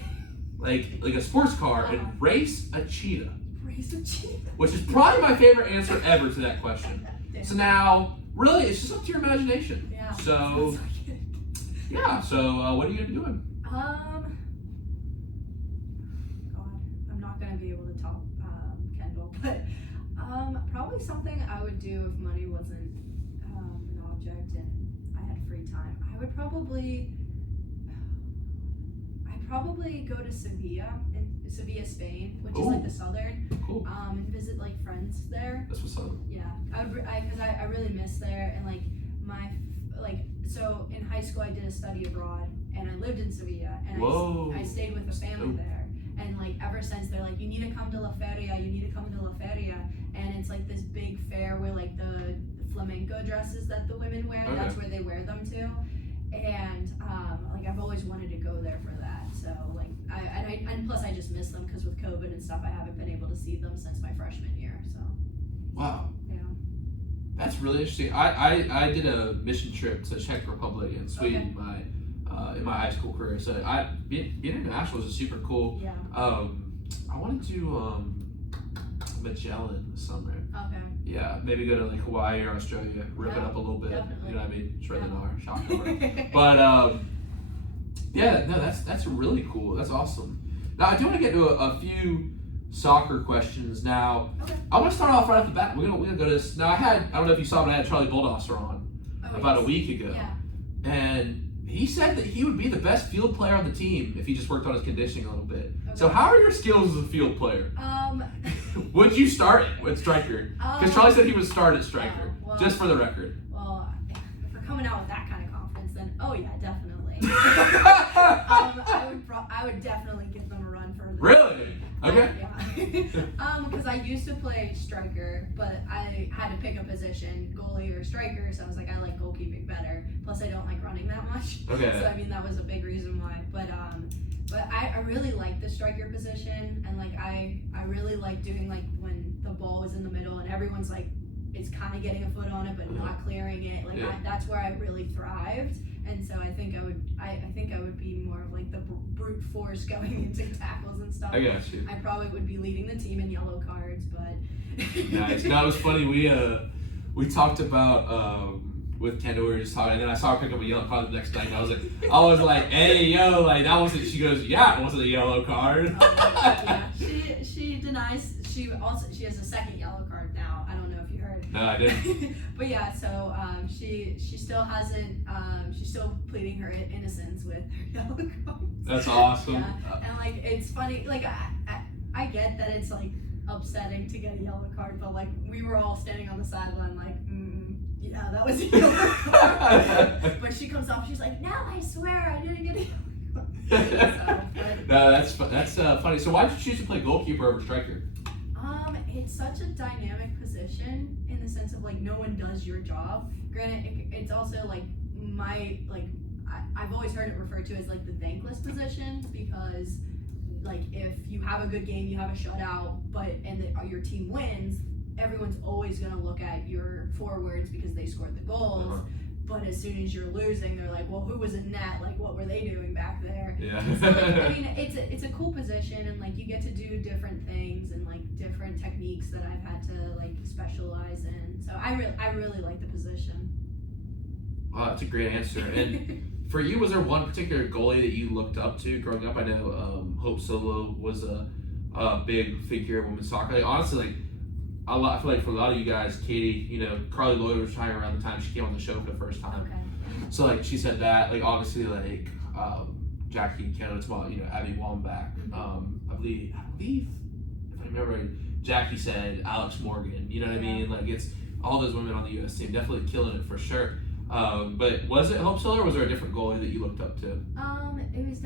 like a sports car, and race a cheetah. Race a cheetah. Which is probably my favorite answer ever to that question. So now, really, it's just up to your imagination. Yeah. So, yeah. So, what are you gonna be doing? God, I'm not gonna be able to top Kendall, but probably something I would do if money wasn't an object and I had free time. I would probably, Probably go to Sevilla, Spain, which is Ooh. like the southern. Cool. And visit like friends there. That's what's up. Yeah, because I really miss there, and like so in high school I did a study abroad, and I lived in Sevilla, and Whoa. I stayed with a family Dope. there, and like ever since they're like, you need to come to La Feria, and it's like this big fair where like the flamenco dresses that the women wear, Okay. that's where they wear them to, and like I've always wanted to go there for that. So like and plus I just miss them because with COVID and stuff I haven't been able to see them since my freshman year. So Wow. yeah. That's really interesting. I did a mission trip to Czech Republic and Sweden in my high school career. So being international is super cool. Yeah. I want to do Magellan this summer. Okay. Yeah, maybe go to like Hawaii or Australia, rip it Yeah, up a little bit. definitely. You know what I mean? Shred the Yeah. gnar, shock gnar. But yeah, no, that's really cool. That's awesome. Now I do want to get to a few soccer questions. Now Okay. I want to start off right off the bat. We're gonna go to this. Now I don't know if you saw, but I had Charlie Buldosser on Oh, about yes. a week ago, Yeah. and he said that he would be the best field player on the team if he just worked on his conditioning a little bit. So Okay. how are your skills as a field player? Would you start with striker? Because Charlie said he would start at striker, Yeah, well- just for the record. Well, if we're coming out with that kind of confidence, then oh yeah, definitely. I would definitely give them a run for the Really? Okay. Yeah. Because I used to play striker, but I had to pick a position, goalie or striker. So I was like, I like goalkeeping better. Plus, I don't like running that much. Okay. So I mean, that was a big reason why. But I really like the striker position, and like I really like doing like when the ball is in the middle and everyone's like, it's kind of getting a foot on it but not clearing it. Like Yeah. that's where I really thrived, and so I think I would be more of like the brute force going into tackles and stuff. I got you. I probably would be leading the team in yellow cards, but Nice. No, it was funny. We talked about with Kendall. We were just talking, and then I saw her pick up a yellow card the next night, and I was like, hey yo, like that wasn't. She goes, yeah, it wasn't a yellow card. yeah. She denies. She has a second yellow card now. I don't know if you heard. No, I didn't. But yeah, so she still hasn't. She's still pleading her innocence with her yellow cards. That's awesome. Yeah, and like it's funny. Like I get that it's like upsetting to get a yellow card, but like we were all standing on the sideline like, yeah, that was a yellow card. But she comes off, she's like, no, I swear I didn't get a yellow card. No, that's funny. So why did you choose to play goalkeeper over striker? It's such a dynamic position in the sense of like no one does your job. Granted, it's also like I've always heard it referred to as like the thankless position, because like if you have a good game, you have a shutout, your team wins, everyone's always gonna look at your forwards because they scored the goals. Uh-huh. But as soon as you're losing, they're like, well, who was in net? Like, what were they doing back there? Yeah. So, like, I mean, it's a cool position, and like you get to do different things and like different techniques that I've had to like specialize in. So I really like the position. Wow, that's a great answer. And for you, was there one particular goalie that you looked up to growing up? I know Hope Solo was a big figure in women's soccer. Like, honestly, like I feel like for a lot of you guys, Katie, Carly Lloyd was retiring around the time she came on the show for the first time. Okay. So like she said that, like obviously like Jackie Canada's well, Abby Wambach. I believe if I remember right, Jackie said Alex Morgan. You know what I mean? Like it's all those women on the U.S. team definitely killing it for sure. But was it Hope Solo, or was there a different goalie that you looked up to? It was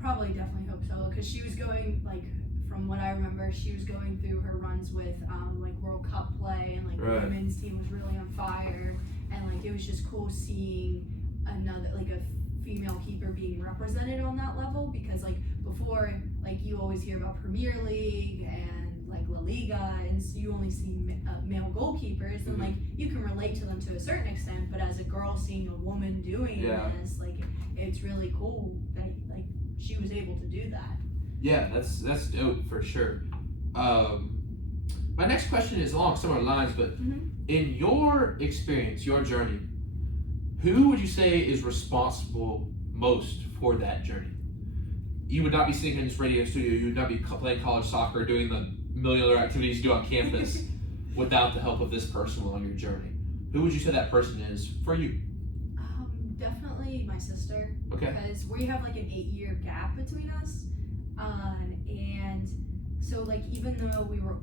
probably definitely Hope Solo, because she was going like, from what I remember, she was going through her runs with like World Cup play, and like Right. the women's team was really on fire, and like it was just cool seeing another like a female keeper being represented on that level, because like before, like you always hear about Premier League and like La Liga, and so you only see male goalkeepers, and like you can relate to them to a certain extent, but as a girl seeing a woman doing this, like it's really cool that like she was able to do that. Yeah, that's dope for sure. My next question is along similar lines, but in your experience, your journey, who would you say is responsible most for that journey? You would not be sitting in this radio studio, you would not be playing college soccer, doing the million other activities you do on campus without the help of this person along your journey. Who would you say that person is for you? Definitely actually my sister. Okay. Because we have like an 8-year gap between us, and so like even though we were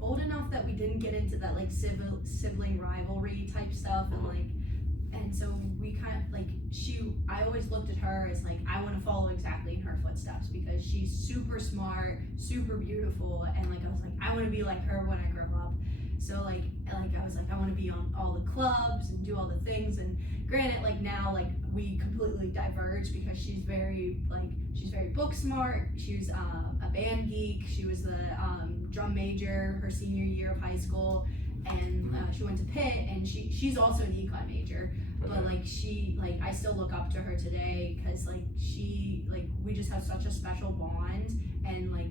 old enough that we didn't get into that like sibling rivalry type stuff, and so we kind of like I always looked at her as like I want to follow exactly in her footsteps because she's super smart, super beautiful, and like I was like I want to be like her when I grow up. So like I was like I want to be on all the clubs and do all the things. And granted, like now like we completely diverge because she's very book smart. She was a band geek. She was the drum major her senior year of high school, and she went to Pitt, and she's also an econ major. But like I still look up to her today because we just have such a special bond, and like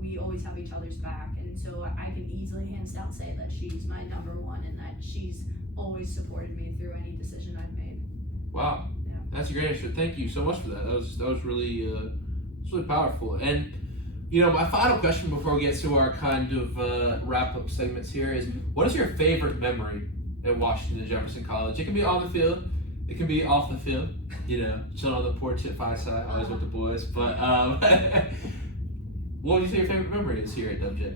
we always have each other's back, and so I can easily hands down say that she's my number one and that she's always supported me through any decision I've made. Wow, yeah. That's a great answer. Thank you so much for that. That was really powerful. And you know, my final question before we get to our kind of wrap up segments here is, what is your favorite memory at Washington Jefferson College? It can be on the field, it can be off the field. You know, chilling on the porch at Fireside, always with the boys. But what would you say your favorite memory is here at Dubjay?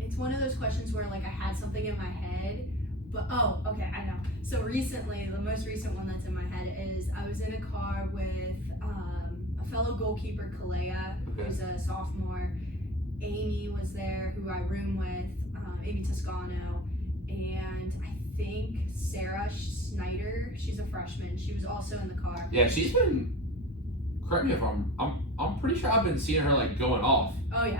It's one of those questions where like I had something in my head, but okay, I know. So recently, the most recent one that's in my head is I was in a car with a fellow goalkeeper, Kalea, who's a sophomore. Amy was there, who I room with, Amy Toscano, and I think Sarah Snyder. She's a freshman. She was also in the car. Yeah, she's been. Correct me if I'm pretty sure I've been seeing her like going off. Oh yeah.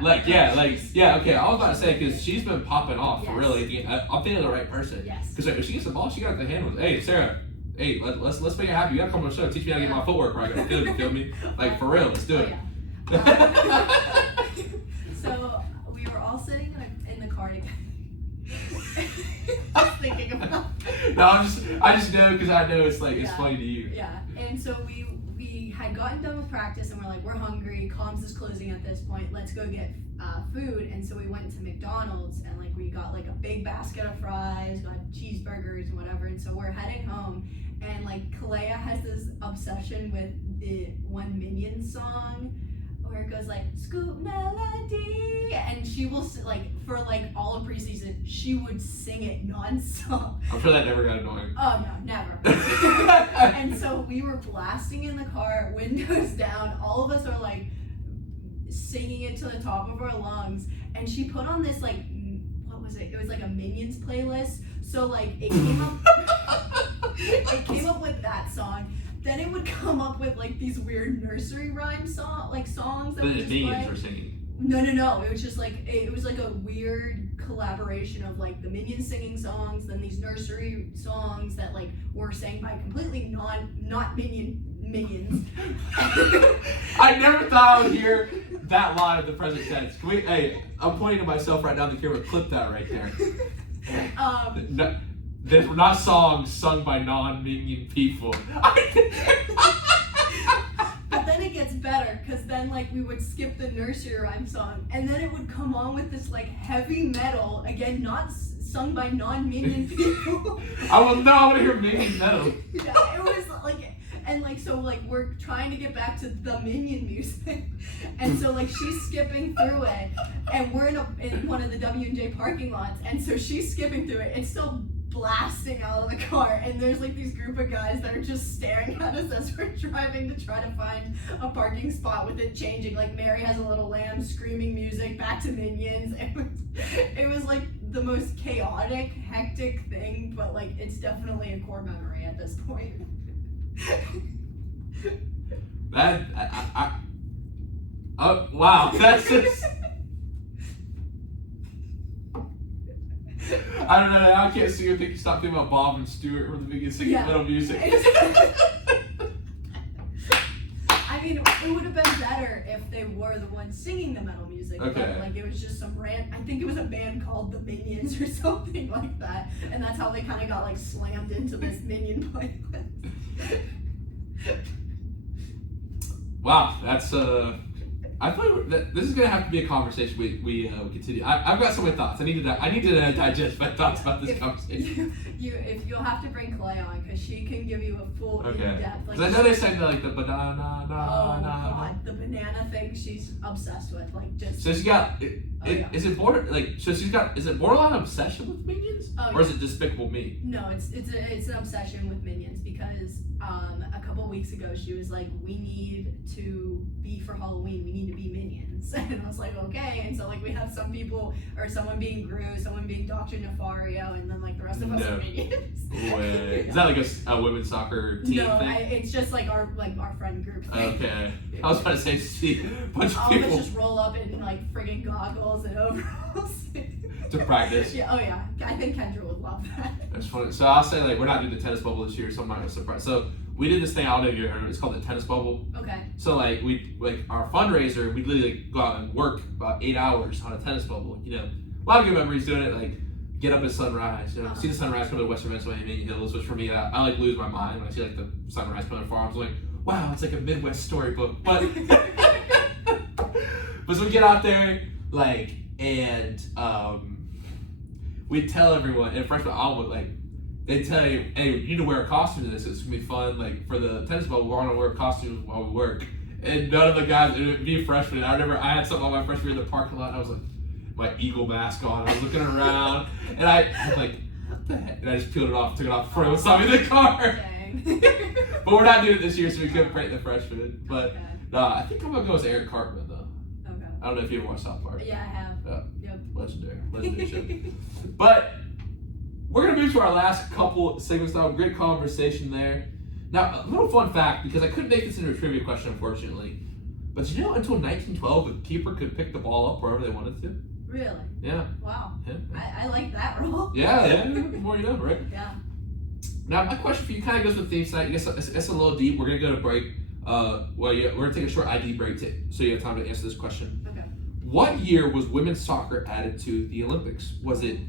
Okay. I was about to say because she's been popping off. Yes. Really. I'm thinking of the right person. Yes. Because if she gets the ball, she got the handles. Hey Sarah. Hey, let's make it happen. You gotta come on the show. Teach me how to get my footwork right. You feel me? Like for real. Let's do it. Yeah. So we were all sitting in the car together. Just thinking about. No, I just know because I know it's like it's funny to you. Yeah, and so we had gotten done with practice and we're like, we're hungry. Comms is closing at this point. Let's go get food. And so we went to McDonald's and like we got like a big basket of fries, got cheeseburgers and whatever. And so we're heading home, and like Kalea has this obsession with the one Minions song where it goes like Scoop Melody, and she will like for like all of preseason she would sing it nonstop. I'm sure that never got annoying. Oh no, never. And so we were blasting in the car, windows down. All of us are like singing it to the top of our lungs, and she put on this like what was it? It was like a Minions playlist. So like it came up with that song. Then it would come up with like these weird nursery rhyme songs that The would just Minions play. were singing. No. It was just like it was like a weird collaboration of like the Minions singing songs, then these nursery songs that like were sang by completely not Minions. I never thought I would hear that line of the present tense. Hey, I'm pointing to myself right now on the camera. Clip that right there. They're not songs sung by non-Minion people. But then it gets better, because then like we would skip the nursery rhyme song, and then it would come on with this like heavy metal, again not sung by non-Minion people. I want to hear Minion metal. Yeah, it was like, and like so like we're trying to get back to the Minion music, and so like she's skipping through it, and we're in one of the W&J parking lots, and so she's skipping through it. It's still blasting out of the car, and there's like these group of guys that are just staring at us as we're driving to try to find a parking spot with it changing. Like Mary Has a Little Lamb, screaming music, back to Minions. It was like the most chaotic, hectic thing, but like it's definitely a core memory at this point. Wow, that's just. I don't know. I can't see you stop thinking about Bob and Stewart from the beginning singing metal music. I mean, it would have been better if they were the ones singing the metal music. Okay. But like it was just some I think it was a band called the Minions or something like that, and that's how they kind of got like slammed into this Minion playlist. Wow, that's I thought that this is gonna have to be a conversation we continue. I've got so many thoughts. I need to digest my thoughts about this conversation. You'll have to bring Clay on because she can give you a full in-depth. Because I know they're saying like the banana. God, the banana thing she's obsessed with, like just. So she's got. Is it is it borderline obsession with Minions, or is it Despicable Me? No, it's an obsession with Minions because a couple weeks ago she was like, we need to be for Halloween, we need to be Minions, and I was like, okay, and so like we have some people or someone being Gru, someone being Dr. Nefario, and then like the rest of us are Minions. Wait, is that like a women's soccer team thing? It's just like our friend group thing. Okay, I was about to say, see a bunch of All people. of us just roll up in like friggin' goggles and overalls. To practice. Yeah, oh yeah. I think Kendra would love that. That's funny. So I'll say like we're not doing the tennis bubble this year, so I'm not gonna surprise. So we did this thing, I don't know if you heard of it, it's called the tennis bubble. Okay. So like our fundraiser, we literally like, go out and work about 8 hours on a tennis bubble. You know, a lot of good memories doing it. Like get up at sunrise, you know, see the sunrise come to Western Pennsylvania Minion Hills, which for me I like lose my mind when I see like the sunrise coming far. I'm like, wow, it's like a Midwest storybook. But but so we get out there like and we tell everyone, and freshman almost like they tell you, hey, you need to wear a costume to this. It's gonna be fun. Like for the tennis ball, we're gonna wear costumes while we work. And none of the guys, me a freshman, I remember I had something on my freshman year in the parking lot. And I was like, my eagle mask on. I was looking around, and I was like, what the heck? And I just peeled it off, took it off before it saw me in the car. Dang. But we're not doing it this year, so we couldn't prank the freshmen. But I think I'm gonna go with Eric Cartman though. Okay. I don't know if you ever watched South Park. Yeah, I have. Yep. Legendary show. But we're gonna move to our last couple segments now. Great conversation there. Now, a little fun fact, because I couldn't make this into a trivia question, unfortunately. But did you know until 1912, the keeper could pick the ball up wherever they wanted to? Really? Yeah. Wow. Yeah. I like that rule. Yeah. The more you know, right? Yeah. Now, my question for you kind of goes with the theme tonight. I guess it's a little deep. We're gonna go to break. We're gonna take a short ID break so you have time to answer this question. Okay. What year was women's soccer added to the Olympics? Was it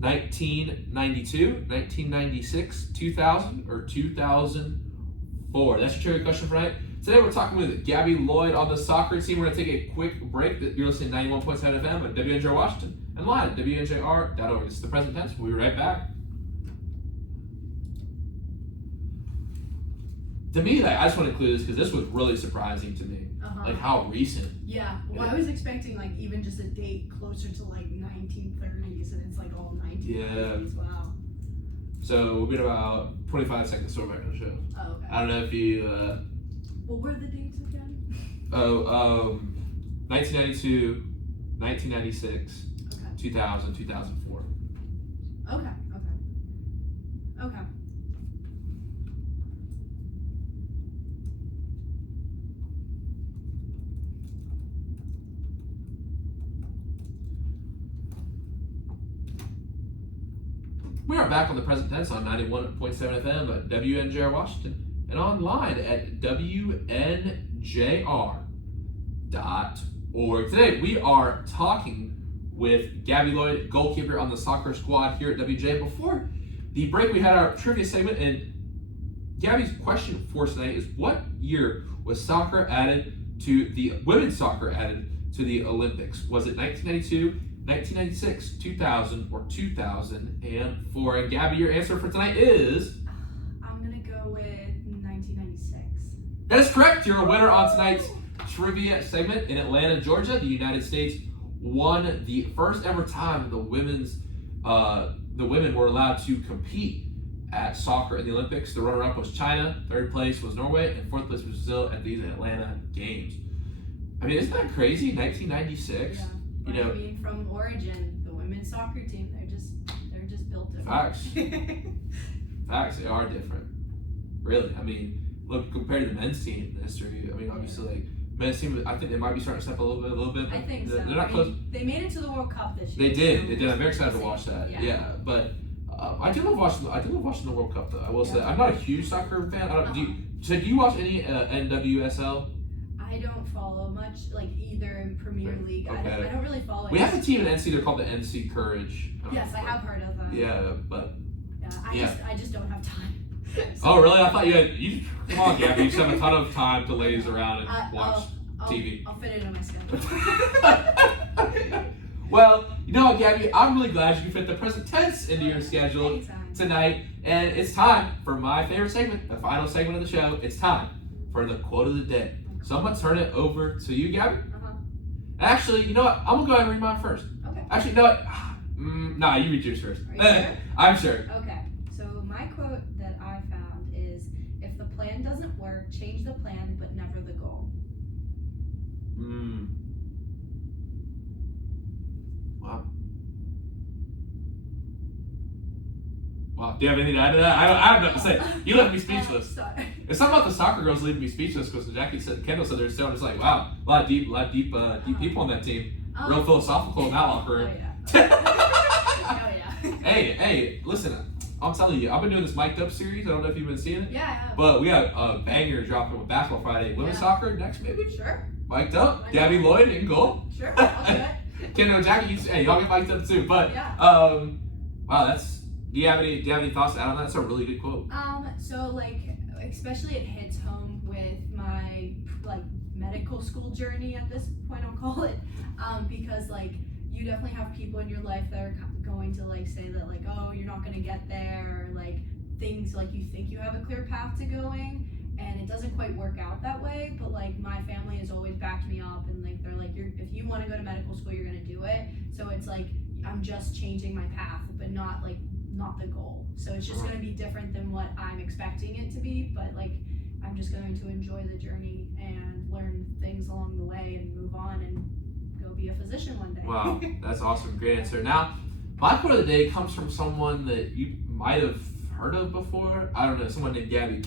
1992, 1996, 2000, or 2004? That's your trivia question for tonight. Today we're talking with Gabby Lloyd on the soccer team. We're going to take a quick break. You're listening to 91.7 FM at WNJR Washington and live at WNJR.org. This is the present tense. We'll be right back. To me, like, I just want to include this because this was really surprising to me. Like how recent. Yeah. Well, I was expecting like even just a date closer to like 1930s, and it's like all 1930s. Yeah. Wow. So we'll be about 25 seconds to start back on the show. Oh, okay. I don't know if you. What were the dates again? 1992, 1996, Okay. 2000, 2004. Okay. We are back on the present tense on 91.7 FM at WNJR Washington and online at WNJR.org. Today we are talking with Gabby Lloyd, goalkeeper on the soccer squad here at WJ. Before the break, we had our trivia segment, and Gabby's question for us tonight is, what year was women's soccer added to the Olympics? Was it 1992, 1996, 2000, or 2004? And Gabby, your answer for tonight is? I'm going to go with 1996. That is correct. You're a winner on tonight's trivia segment. In Atlanta, Georgia, the United States won the first ever time the women were allowed to compete at soccer in the Olympics. The runner-up was China, third place was Norway, and fourth place was Brazil at these Atlanta Games. I mean, isn't that crazy? 1996. Yeah. You know, I mean, from origin, the women's soccer team, they're just built different. Facts, they are different. Really. I mean, look, compared to the men's team in history, I mean, obviously, like, men's team, I think they might be starting to step a little bit. But I think so. They're not close. They made it to the World Cup this year. They did. I'm very excited to watch that. Yeah. But I do love watching the World Cup, though. I will say, I'm not a huge soccer fan. Do you watch any NWSL? I don't follow much, like either in Premier League. Okay. I don't really follow. We have a team in NC. They're called the NC Courage. Yes, I have heard of them. Yeah, but I just don't have time. So, oh, really? I thought you come on, Gabby. You just have a ton of time to laze around and watch TV. I'll fit it in my schedule. Well, you know what, Gabby? I'm really glad you can fit the present tense into your schedule Anytime. tonight. And it's time for my favorite segment, the final segment of the show. It's time for the quote of the day. So I'm going to turn it over to you, Gabby. Actually, you know what? I'm going to go ahead and read mine first. Okay. Actually, you know what? Nah, you read yours first. Are you sure? I'm sure. Okay. So my quote that I found is, if the plan doesn't work, change the plan, but never the goal. Wow. Wow. Do you have anything to add to that? I have nothing to say. You left me speechless. Sorry. It's something about the soccer girls leaving me speechless because Kendall said they're still just like, wow, a lot of deep people on that team. Real philosophical in that locker room. Oh yeah. Hey, listen, I'm telling you, I've been doing this mic'd up series. I don't know if you've been seeing it. Yeah, I have. But we got a banger dropping with Basketball Friday. Women's soccer next, maybe? Sure. Mic'd up. Gabby Lloyd in goal. Sure, I'll do it. Kendall and Jackie, y'all get mic'd up too. But Yeah. wow, do you have any thoughts to add on that? That's a really good quote. So like, especially it hits home with my medical school journey at this point, I'll call it, because like you definitely have people in your life that are going to like say that like, oh, you're not gonna get there, or like things like you think you have a clear path to going, and it doesn't quite work out that way. But like my family has always backed me up, and like they're like, if you want to go to medical school, you're gonna do it. So it's like I'm just changing my path, but not the goal. So it's just going to be different than what I'm expecting it to be, but like I'm just going to enjoy the journey and learn things along the way and move on and go be a physician one day. Wow, that's awesome. Great answer. Now, my quote of the day comes from someone that you might have heard of before. I don't know, someone named Gabby.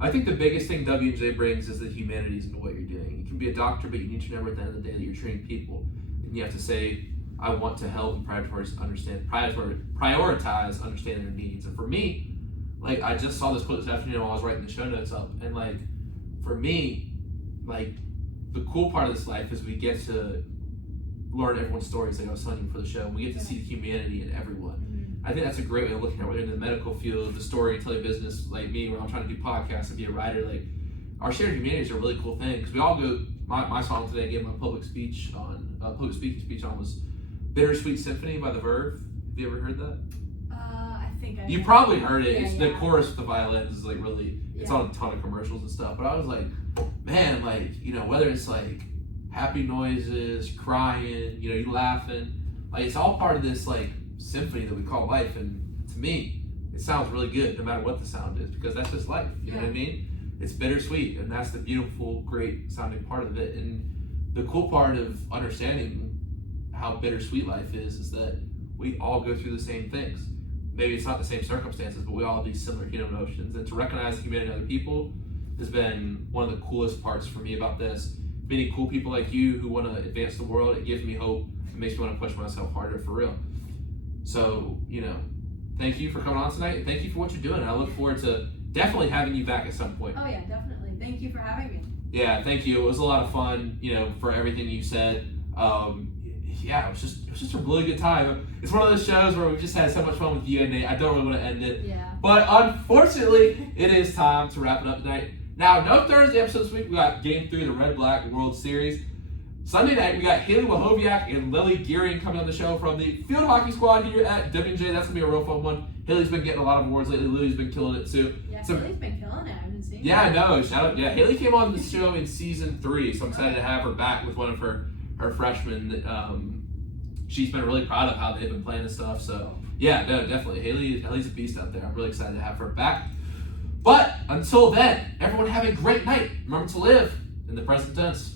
I think the biggest thing W&J brings is the humanities into what you're doing. You can be a doctor, but you need to remember at the end of the day that you're treating people. And you have to say, I want to help and prioritize understanding their needs. And for me, like I just saw this quote this afternoon while I was writing the show notes up, and like for me, like the cool part of this life is we get to learn everyone's stories, like I was telling you for the show, and we get to see the humanity in everyone. Mm-hmm. I think that's a great way of looking at it, whether in the medical field, the storytelling business, like me, where I'm trying to do podcasts and be a writer. Like our shared humanities are a really cool thing because we all go. My song today, I gave my public speaking speech on was Bittersweet Symphony by The Verve. Have you ever heard that? I think I You have. probably heard it. Yeah, It's yeah. the chorus with the violins is like really, it's on a ton of commercials and stuff. But I was like, man, like, you know, whether it's like happy noises, crying, you know, you laughing, like it's all part of this like symphony that we call life. And to me, it sounds really good no matter what the sound is, because that's just life. You know what I mean? It's bittersweet, and that's the beautiful, great sounding part of it. And the cool part of understanding how bittersweet life is that we all go through the same things. Maybe it's not the same circumstances, but we all have these similar human emotions. And to recognize the humanity in other people has been one of the coolest parts for me about this. Meeting cool people like you who want to advance the world, it gives me hope. It makes me want to push myself harder for real. So, you know, thank you for coming on tonight, and thank you for what you're doing. I look forward to definitely having you back at some point. Oh yeah, definitely. Thank you for having me. Yeah, thank you. It was a lot of fun, you know, for everything you said. Yeah, it was just a really good time. It's one of those shows where we just had so much fun with you and Nate. I don't really want to end it. Yeah. But unfortunately, it is time to wrap it up tonight. Now, no Thursday episode this week. We got Game 3 of the Red Black World Series. Sunday night, we got Haley Wahoviak and Lily Gearing coming on the show from the field hockey squad here at W&J. That's going to be a real fun one. Haley's been getting a lot of awards lately. Lily's been killing it too. Yeah, So- Haley's been killing it. I've been seeing Yeah, I it. know. Shout out. Yeah, Haley came on the show in season 3, so I'm excited to have her back with one of her freshmen. She's been really proud of how they've been playing and stuff. So yeah, no, definitely. Haley's a beast out there. I'm really excited to have her back. But until then, everyone have a great night. Remember to live in the present tense.